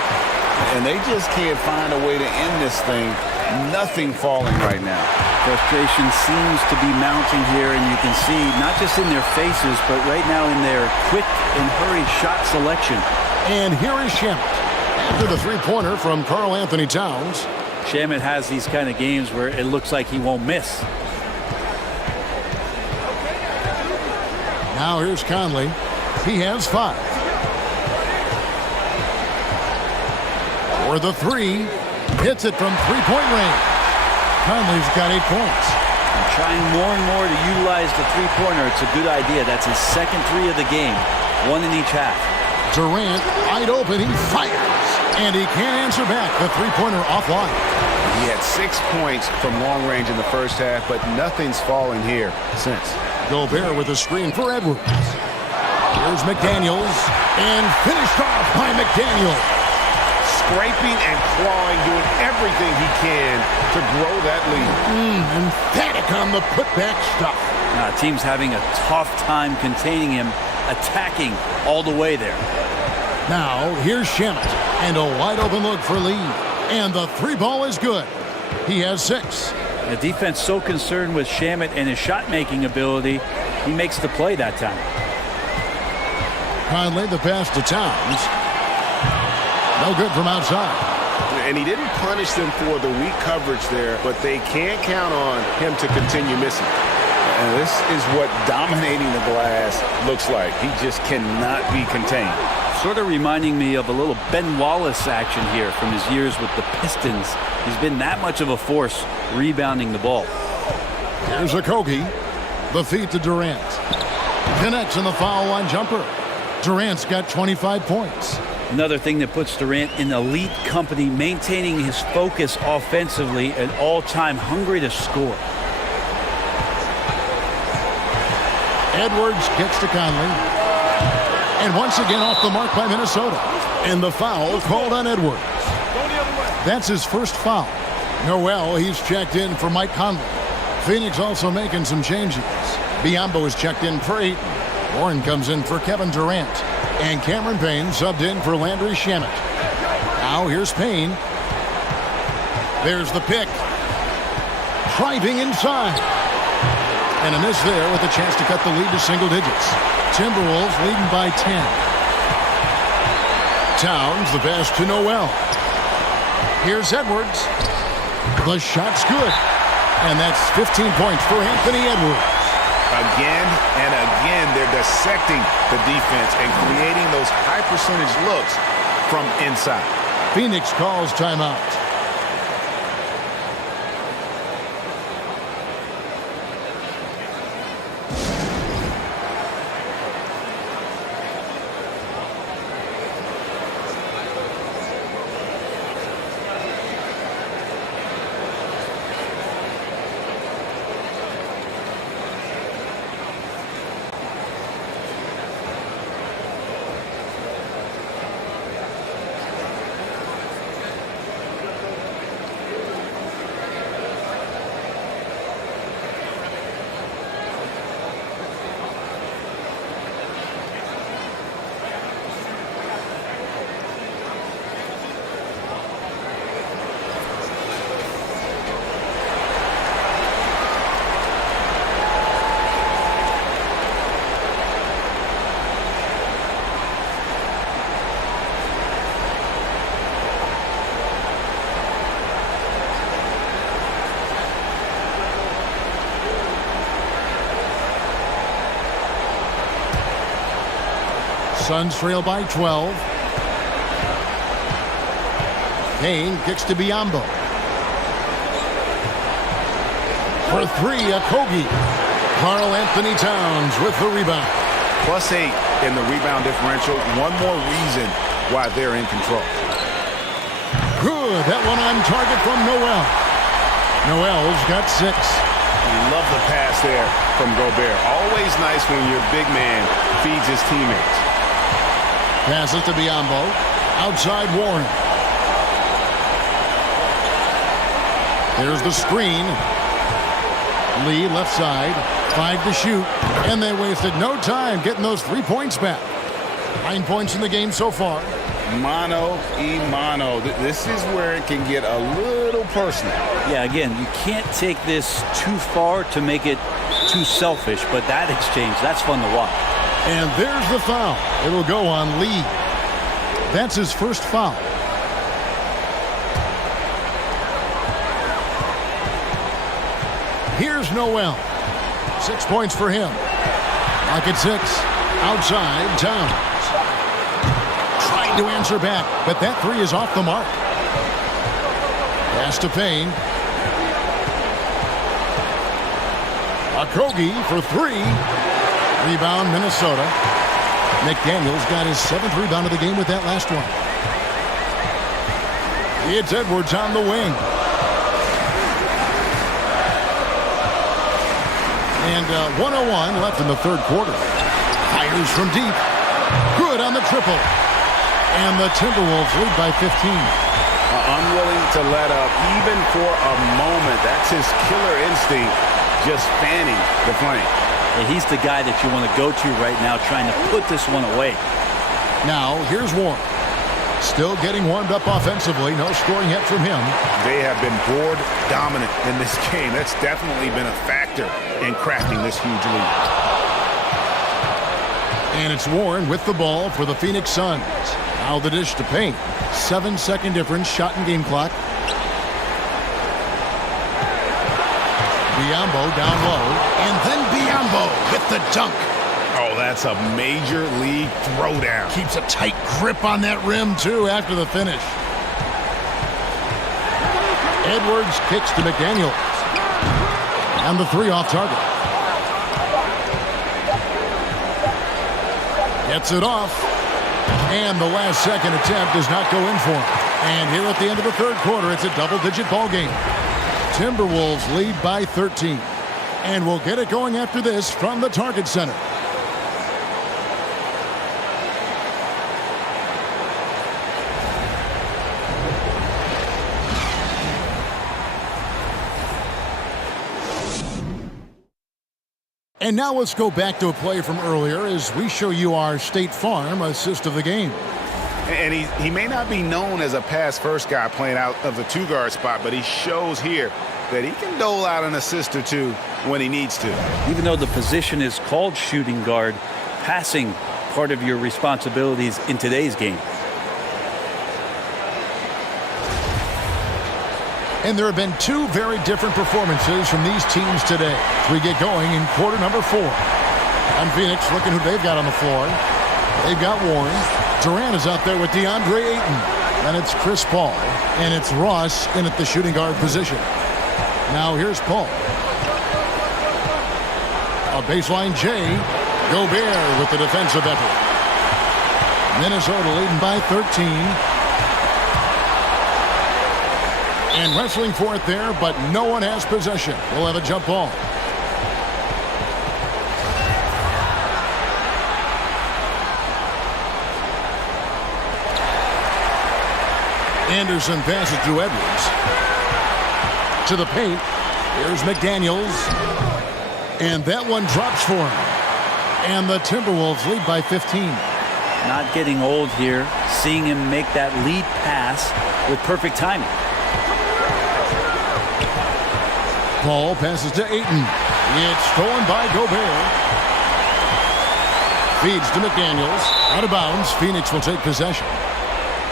And they just can't find a way to end this thing. Nothing falling right now. Frustration seems to be mounting here, and you can see not just in their faces, but right now in their quick and hurried shot selection. And here is Shamet after the three-pointer from Karl Anthony Towns. Shamet has these kind of games where it looks like he won't miss. Now here's Conley. He has 5. For the three, hits it from three-point range. Conley's got 8 points. And trying more and more to utilize the three-pointer. It's a good idea. That's his second 3 of the game. 1 in each half. Durant wide open. He fires. And he can't answer back. The three-pointer offline. He had 6 points from long range in the first half, but nothing's fallen here since. Gobert with a screen for Edwards. Here's McDaniels. And finished off by McDaniels. Scraping and clawing, doing everything he can to grow that lead. Emphatic on the putback stuff. Team's having a tough time containing him, attacking all the way there. Now, here's Shamet. And a wide open look for Lee. And the 3 ball is good. He has 6. The defense so concerned with Shamet and his shot-making ability, he makes the play that time. Conley, the pass to Towns. No good from outside. And he didn't punish them for the weak coverage there, but they can't count on him to continue missing. And this is what dominating the glass looks like. He just cannot be contained. Sort of reminding me of a little Ben Wallace action here from his years with the Pistons. He's been that much of a force rebounding the ball. Here's Okogie. The feed to Durant. Connects in the foul line jumper. Durant's got 25 points. Another thing that puts Durant in elite company, maintaining his focus offensively and all-time hungry to score. Edwards gets to Conley. And once again off the mark by Minnesota. And the foul called on Edwards. That's his first foul. Noel, he's checked in for Mike Conley. Phoenix also making some changes. Biyombo is checked in for Ayton. Warren comes in for Kevin Durant. And Cameron Payne subbed in for Landry Shamet. Now here's Payne. There's the pick. Driving inside. And a miss there with a chance to cut the lead to single digits. Timberwolves leading by 10. Towns, the pass to Noel. Here's Edwards. The shot's good. And that's 15 points for Anthony Edwards. Again and again, they're dissecting the defense and creating those high percentage looks from inside. Phoenix calls timeout. Suns trail by 12. Payne kicks to Biyombo. For 3, Okogie. Karl Anthony Towns with the rebound. +8 in the rebound differential. One more reason why they're in control. Good. That one on target from Noel. Noel's got 6. Love the pass there from Gobert. Always nice when your big man feeds his teammates. Passes to Biyombo. Outside Warren. There's the screen. Lee left side. 5 to shoot. And they wasted no time getting those 3 points back. 9 points in the game so far. Mano y mano. This is where it can get a little personal. Yeah, again, you can't take this too far to make it too selfish, but that exchange, that's fun to watch. And there's the foul. It'll go on Lee. That's his first foul. Here's Noel. 6 points for him. Lock at 6. Outside, Towns. Trying to answer back, but that 3 is off the mark. Pass to Payne. Okogie for 3. Rebound, Minnesota. McDaniels got his 7th rebound of the game with that last one. It's Edwards on the wing. And 1:01 left in the third quarter. Fires from deep. Good on the triple. And the Timberwolves lead by 15. Unwilling to let up even for a moment. That's his killer instinct, just fanning the flame. And he's the guy that you want to go to right now, trying to put this one away. Now, here's Warren. Still getting warmed up offensively. No scoring yet from him. They have been board dominant in this game. That's definitely been a factor in crafting this huge lead. And it's Warren with the ball for the Phoenix Suns. Now the dish to paint. 7-second difference, shot and game clock. Biyombo down low. And then Biyombo with the dunk. Oh, that's a major league throwdown. Keeps a tight grip on that rim, too, after the finish. Edwards kicks to McDaniels. And the three off target. Gets it off. And the last second attempt does not go in for him. And here at the end of the third quarter, it's a double-digit ball game. Timberwolves lead by 13. And we'll get it going after this from the Target Center. And now let's go back to a play from earlier as we show you our State Farm assist of the game. And he may not be known as a pass-first guy playing out of the two-guard spot, but he shows here that he can dole out an assist or two when he needs to. Even though the position is called shooting guard, passing part of your responsibilities in today's game. And there have been two very different performances from these teams today. We get going in quarter number 4. And Phoenix looking who they've got on the floor. They've got Warren. Durant is out there with DeAndre Ayton. Then it's Chris Paul. And it's Ross in at the shooting guard position. Now here's Paul. A baseline J. Gobert with the defensive effort. Minnesota leading by 13. And wrestling for it there, but no one has possession. We'll have a jump ball. Anderson passes to Edwards. To the paint. Here's McDaniels. And that one drops for him. And the Timberwolves lead by 15. Not getting old here. Seeing him make that lead pass with perfect timing. Paul passes to Ayton. It's stolen by Gobert. Feeds to McDaniels. Out of bounds. Phoenix will take possession.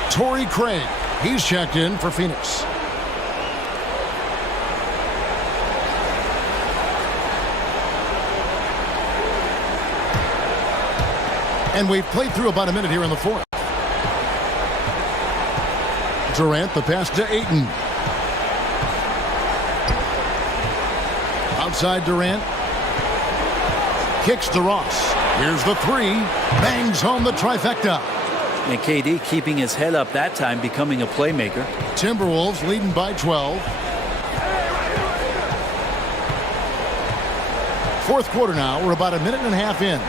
Torrey Craig. He's checked in for Phoenix. And we've played through about a minute here in the fourth. Durant, the pass to Ayton. Outside Durant. Kicks to Ross. Here's the three. Bangs home the trifecta. And KD keeping his head up that time, becoming a playmaker. Timberwolves leading by 12. Fourth quarter now. We're about a minute and a half in.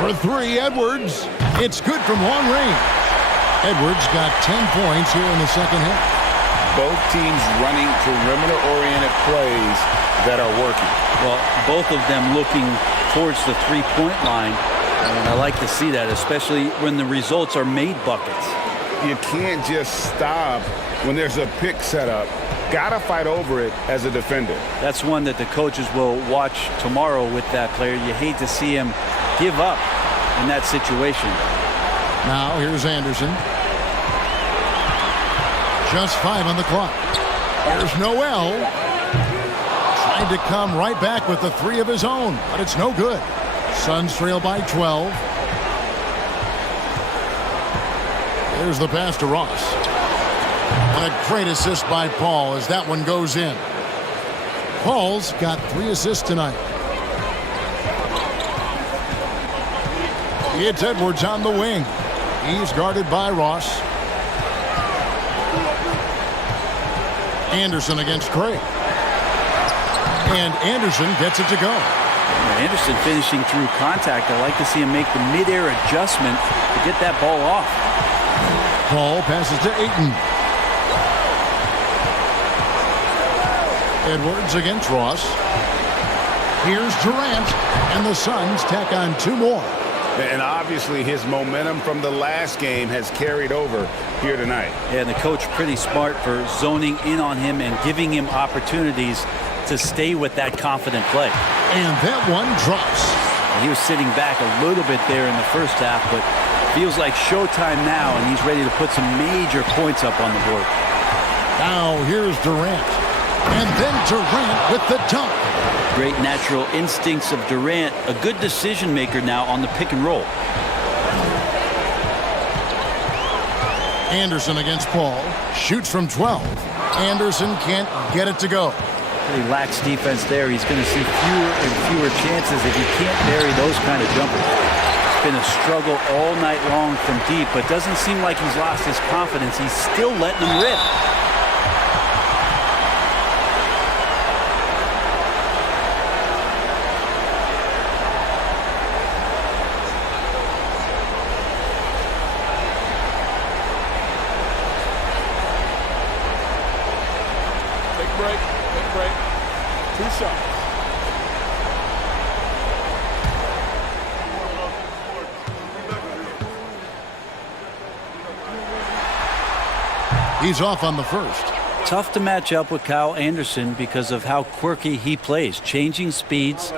For three, Edwards. It's good from long range. Edwards got 10 points here in the second half. Both teams running perimeter-oriented plays that are working. Well, both of them looking towards the three-point line. And I like to see that, especially when the results are made buckets. You can't just stop when there's a pick set up. Gotta fight over it as a defender. That's one that the coaches will watch tomorrow with that player. You hate to see him give up in that situation. Now here's Anderson. Just 5 on the clock. Here's Noel. Trying to come right back with the three of his own, but it's no good. Suns trail by 12. There's the pass to Ross. And a great assist by Paul as that one goes in. Paul's got 3 assists tonight. It's Edwards on the wing. He's guarded by Ross. Anderson against Craig. And Anderson gets it to go. Anderson finishing through contact. I like to see him make the mid-air adjustment to get that ball off. Paul passes to Ayton. Edwards against Ross. Here's Durant. And the Suns tack on 2 more. And obviously his momentum from the last game has carried over here tonight. Yeah, and the coach pretty smart for zoning in on him and giving him opportunities to stay with that confident play. And that one drops. He was sitting back a little bit there in the first half, but feels like showtime now, and he's ready to put some major points up on the board. Now here's Durant. And then Durant with the dunk. Great natural instincts of Durant, a good decision maker now on the pick and roll. Anderson against Paul. Shoots from 12. Anderson can't get it to go. Pretty lax defense there. He's going to see fewer and fewer chances if he can't bury those kind of jumpers. It's been a struggle all night long from deep, but doesn't seem like he's lost his confidence. He's still letting them rip. He's off on the first. Tough to match up with Kyle Anderson because of how quirky he plays. Changing speeds,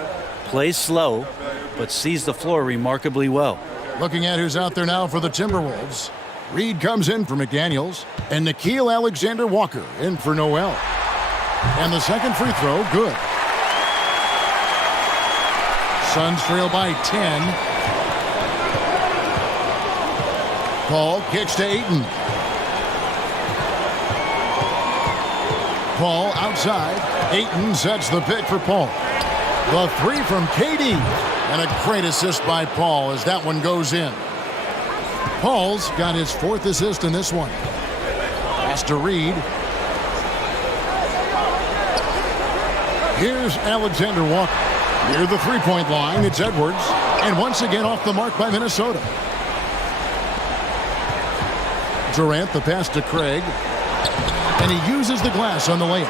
plays slow, but sees the floor remarkably well. Looking at who's out there now for the Timberwolves. Reed comes in for McDaniels, and Nickeil Alexander-Walker in for Noel. And the second free throw, good. Suns trail by 10. Paul kicks to Ayton. Paul outside. Ayton sets the pick for Paul. The three from KD. And a great assist by Paul as that one goes in. Paul's got his fourth assist in this one. Pass to Reed. Here's Alexander Walker. Near the three-point line, it's Edwards. And once again off the mark by Minnesota. Durant, the pass to Craig. And he uses the glass on the layup.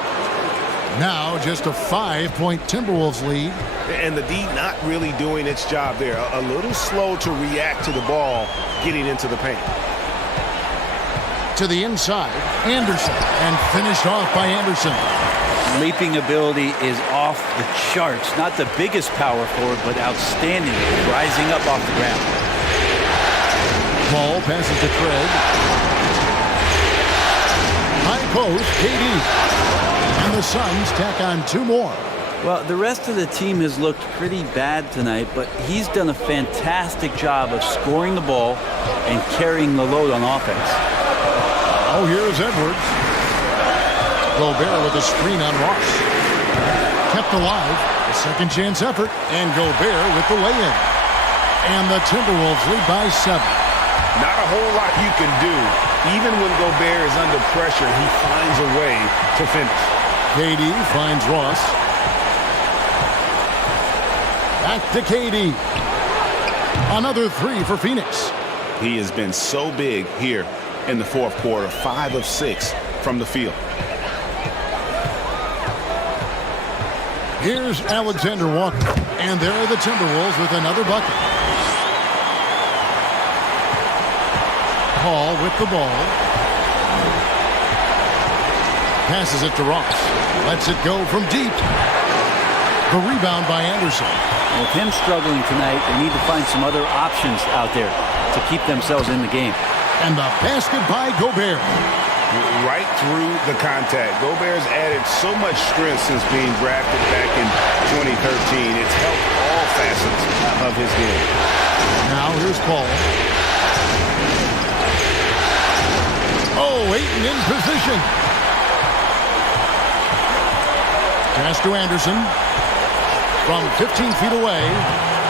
Now just a 5-point Timberwolves lead. And the D not really doing its job there. A little slow to react to the ball getting into the paint. To the inside, Anderson. And finished off by Anderson. Leaping ability is off the charts. Not the biggest power forward, but outstanding. Rising up off the ground. Paul passes to Craig. High post, KD. And the Suns tack on two more. Well, the rest of the team has looked pretty bad tonight, but he's done a fantastic job of scoring the ball and carrying the load on offense. Oh, here's Edwards. Gobert with a screen on Ross. Kept alive. A second chance effort. And Gobert with the lay-in. And the Timberwolves lead by 7. Not a whole lot you can do. Even when Gobert is under pressure, he finds a way to finish. KD finds Ross. Back to KD. Another three for Phoenix. He has been so big here in the fourth quarter. 5 of 6 from the field. Here's Alexander Walker. And there are the Timberwolves with another bucket. Paul with the ball. Passes it to Ross. Lets it go from deep. The rebound by Anderson. With him struggling tonight, they need to find some other options out there to keep themselves in the game. And the basket by Gobert. Right through the contact. Gobert's added so much strength since being drafted back in 2013. It's helped all facets of his game. Now here's Paul. Oh, Ayton in position. Pass to Anderson. From 15 feet away,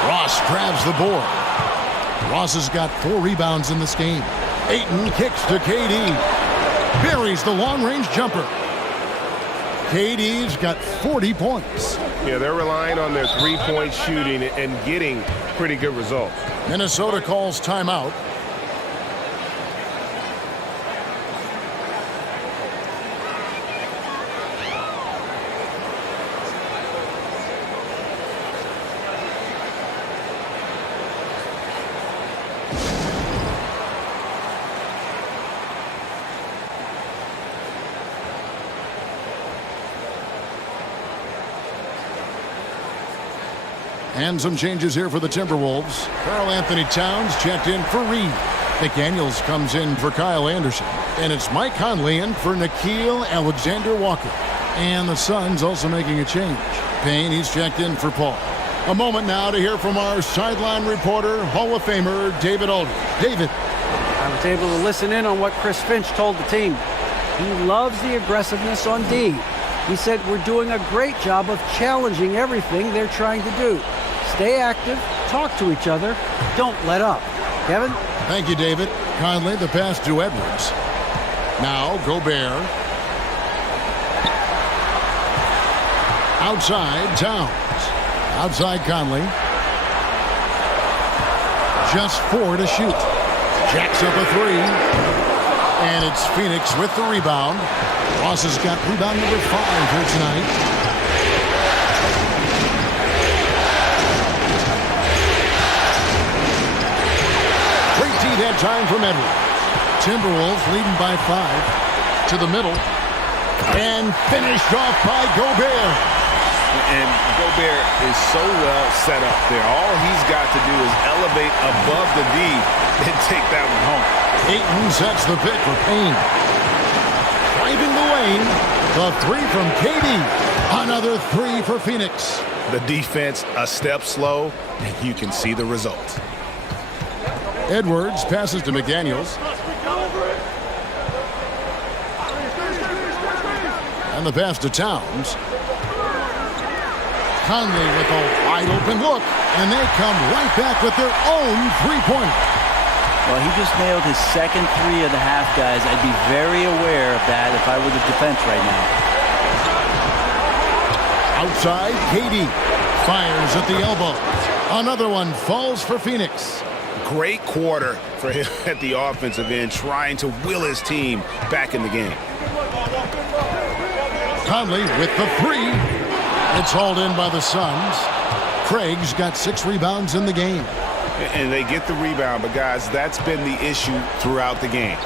Ross grabs the board. Ross has got 4 rebounds in this game. Ayton kicks to KD. Buries the long-range jumper. KD's got 40 points. Yeah, they're relying on their three-point shooting and getting pretty good results. Minnesota calls timeout. And some changes here for the Timberwolves. Karl Anthony Towns checked in for Reed. McDaniels comes in for Kyle Anderson. And it's Mike Conley in for Nickeil Alexander-Walker. And the Suns also making a change. Payne, he's checked in for Paul. A moment now to hear from our sideline reporter, Hall of Famer David Aldridge. David. I was able to listen in on what Chris Finch told the team. He loves the aggressiveness on D. He said, we're doing a great job of challenging everything they're trying to do. Stay active, talk to each other, don't let up. Kevin? Thank you, David. Conley, the pass to Edwards. Now, Gobert. Outside, Towns. Outside, Conley. Just 4 to shoot. Jacks up a 3. And it's Phoenix with the rebound. Ross has got rebound number 5 here tonight. Great D that time from Edwards. Timberwolves leading by 5. To the middle. And finished off by Gobert. And Gobert is so well set up there. All he's got to do is elevate above the D and take that one home. Ayton sets the pick for Payne. Driving the lane. The 3 from KD. Another 3 for Phoenix. The defense a step slow, and you can see the result. Edwards passes to McDaniels. And the pass to Towns. Conley with a wide open look. And they come right back with their own three-pointer. Well, he just nailed his second 3 of the half, guys. I'd be very aware of that if I were the defense right now. Outside, KD fires at the elbow. Another one falls for Phoenix. Great quarter for him at the offensive end, trying to will his team back in the game. Conley with the 3. It's hauled in by the Suns. Craig's got 6 rebounds in the game. And they get the rebound, but guys, that's been the issue throughout the game.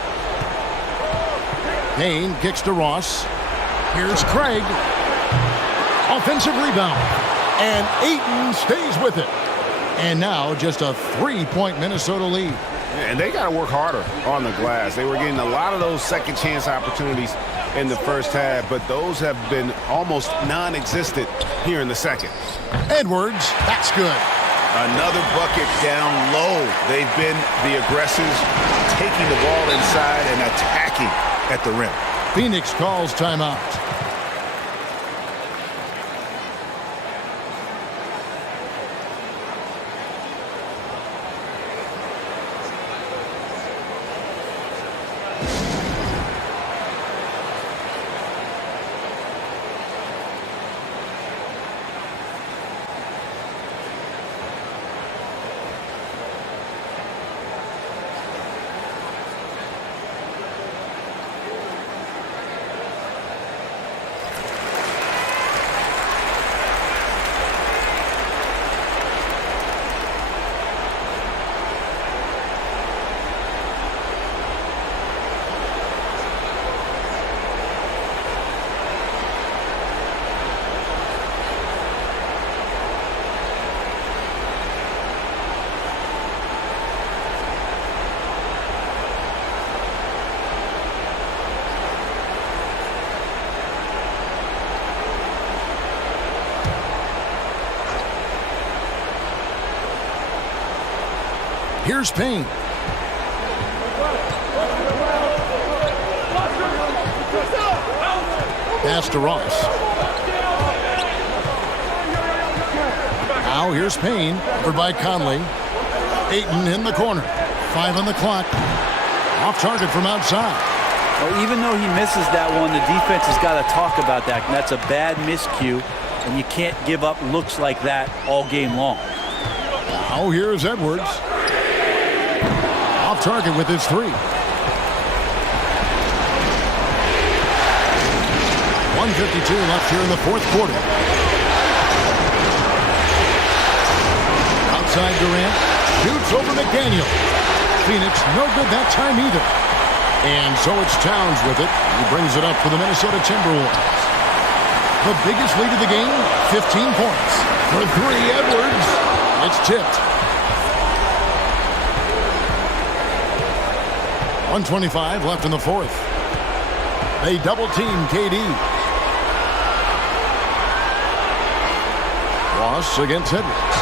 Payne kicks to Ross. Here's Craig. Offensive rebound. And Ayton stays with it. And now just a 3-point Minnesota lead. And they got to work harder on the glass. They were getting a lot of those second chance opportunities in the first half, but those have been almost non-existent here in the second. Edwards, that's good. Another bucket down low. They've been the aggressors, taking the ball inside and attacking at the rim. Phoenix calls timeout. Here's Payne. Pass to Ross. Now here's Payne, over by Conley. Ayton in the corner. 5 on the clock. Off target from outside. Well, even though he misses that one, the defense has got to talk about that. And that's a bad miscue, and you can't give up looks like that all game long. Now here's Edwards. Off target with his 3. 1:52 left here in the fourth quarter. Outside Durant. Shoots over McDaniel. Phoenix no good that time either. And so it's Towns with it. He brings it up for the Minnesota Timberwolves. The biggest lead of the game, 15 points. For three, Edwards. It's tipped. 1:25 left in the fourth. They double-team KD. Ross against Edwards.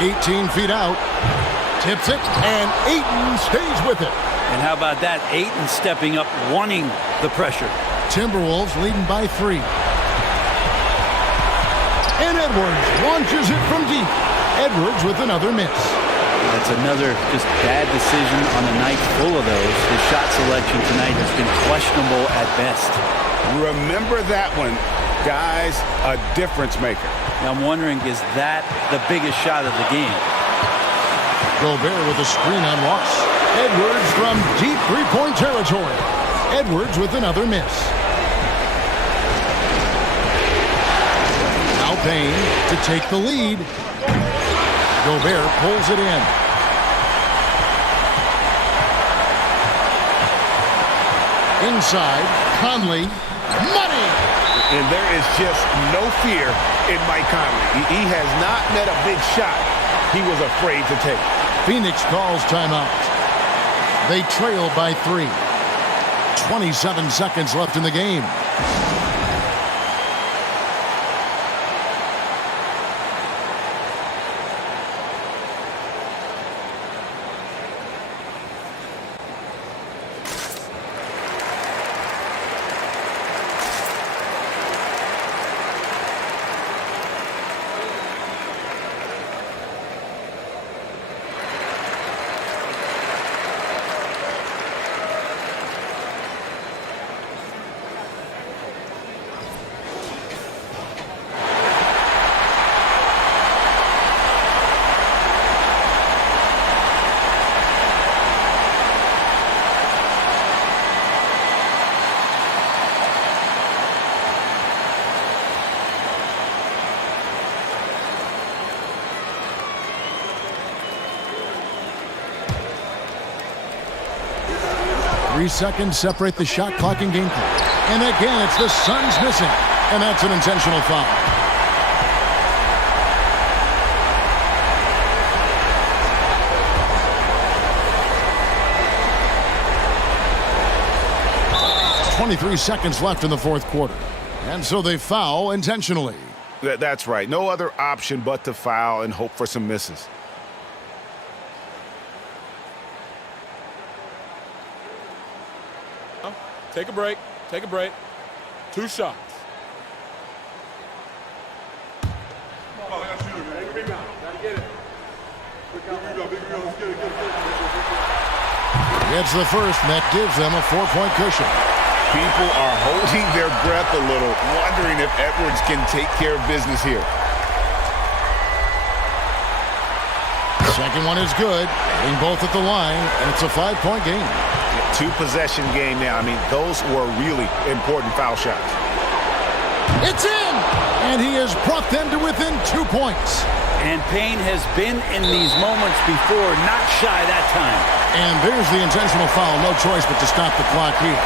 18 feet out. Tips it, and Ayton stays with it. And how about that? Ayton stepping up, wanting the pressure. Timberwolves leading by 3. And Edwards launches it from deep. Edwards with another miss. That's another just bad decision on a night full of those. His shot selection tonight has been questionable at best. Remember that one, guys, a difference maker. Now I'm wondering, is that the biggest shot of the game? Gobert with a screen on Ross. Edwards from deep three-point territory. Edwards with another miss. Now Payne to take the lead. Gobert pulls it in. Inside, Conley. Money! And there is just no fear in Mike Conley. He has not met a big shot he was afraid to take. Phoenix calls timeout. They trail by 3. 27 seconds left in the game. Three seconds separate the shot clock and game clock. And again, it's the Suns missing. And that's an intentional foul. .23 seconds left in the fourth quarter. And so they foul intentionally. That's right. No other option but to foul and hope for some misses. Take a break. Take a break. 2 shots. Gets the first, and that gives them a 4-point cushion. People are holding their breath a little, wondering if Edwards can take care of business here. Second one is good. Hitting both at the line, and it's a 5-point game. 2-possession game now. I mean, those were really important foul shots. It's in! And he has brought them to within 2 points. And Payne has been in these moments before, not shy that time. And there's the intentional foul. No choice but to stop the clock here.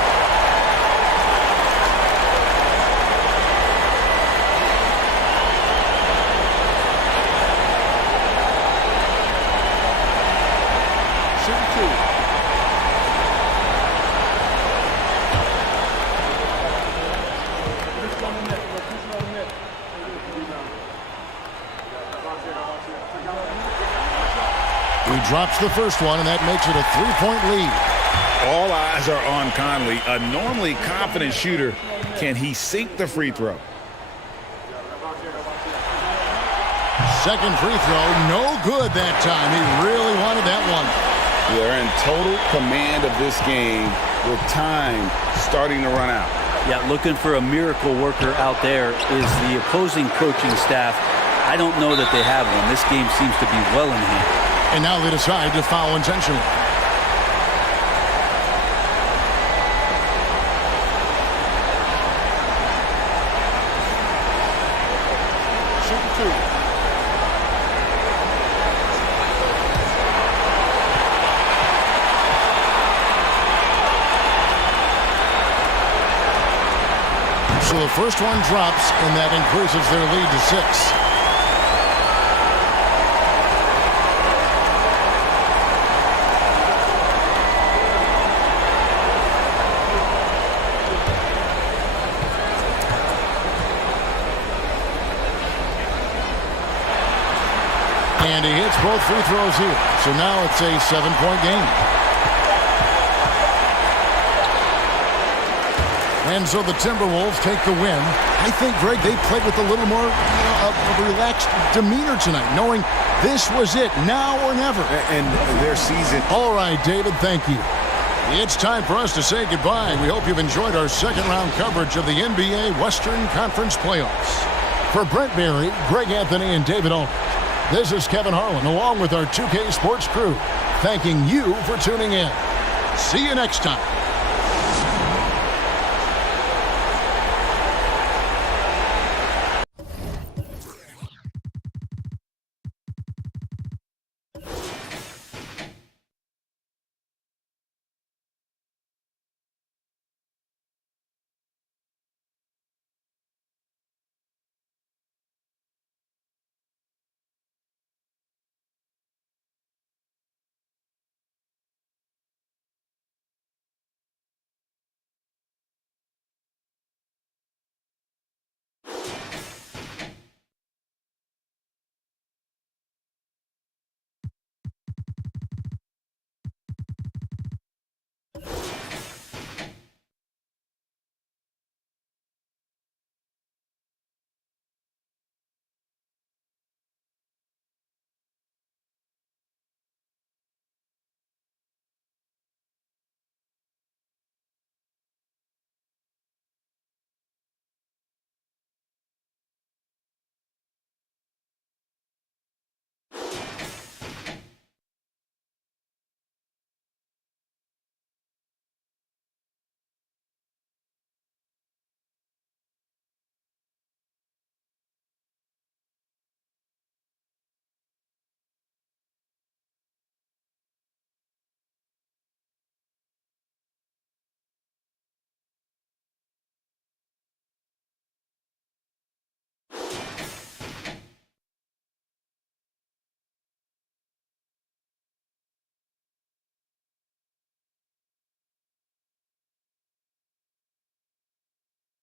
He drops the first one, and that makes it a 3-point lead. All eyes are on Conley, a normally confident shooter. Can he sink the free throw? Second free throw, no good that time. He really wanted that one. They're in total command of this game with time starting to run out. Yeah, looking for a miracle worker out there is the opposing coaching staff. I don't know that they have one. This game seems to be well in hand. And now they decide to foul intentionally. So the first one drops, and that increases their lead to 6. And he hits both free throws here. So now it's a 7-point game. And so the Timberwolves take the win. I think, Greg, they played with a little more of a relaxed demeanor tonight, knowing this was it, now or never. And their season. All right, David, thank you. It's time for us to say goodbye. We hope you've enjoyed our second-round coverage of the NBA Western Conference Playoffs. For Brent Berry, Greg Anthony, and David Aldridge, this is Kevin Harlan, along with our 2K Sports crew, thanking you for tuning in. See you next time.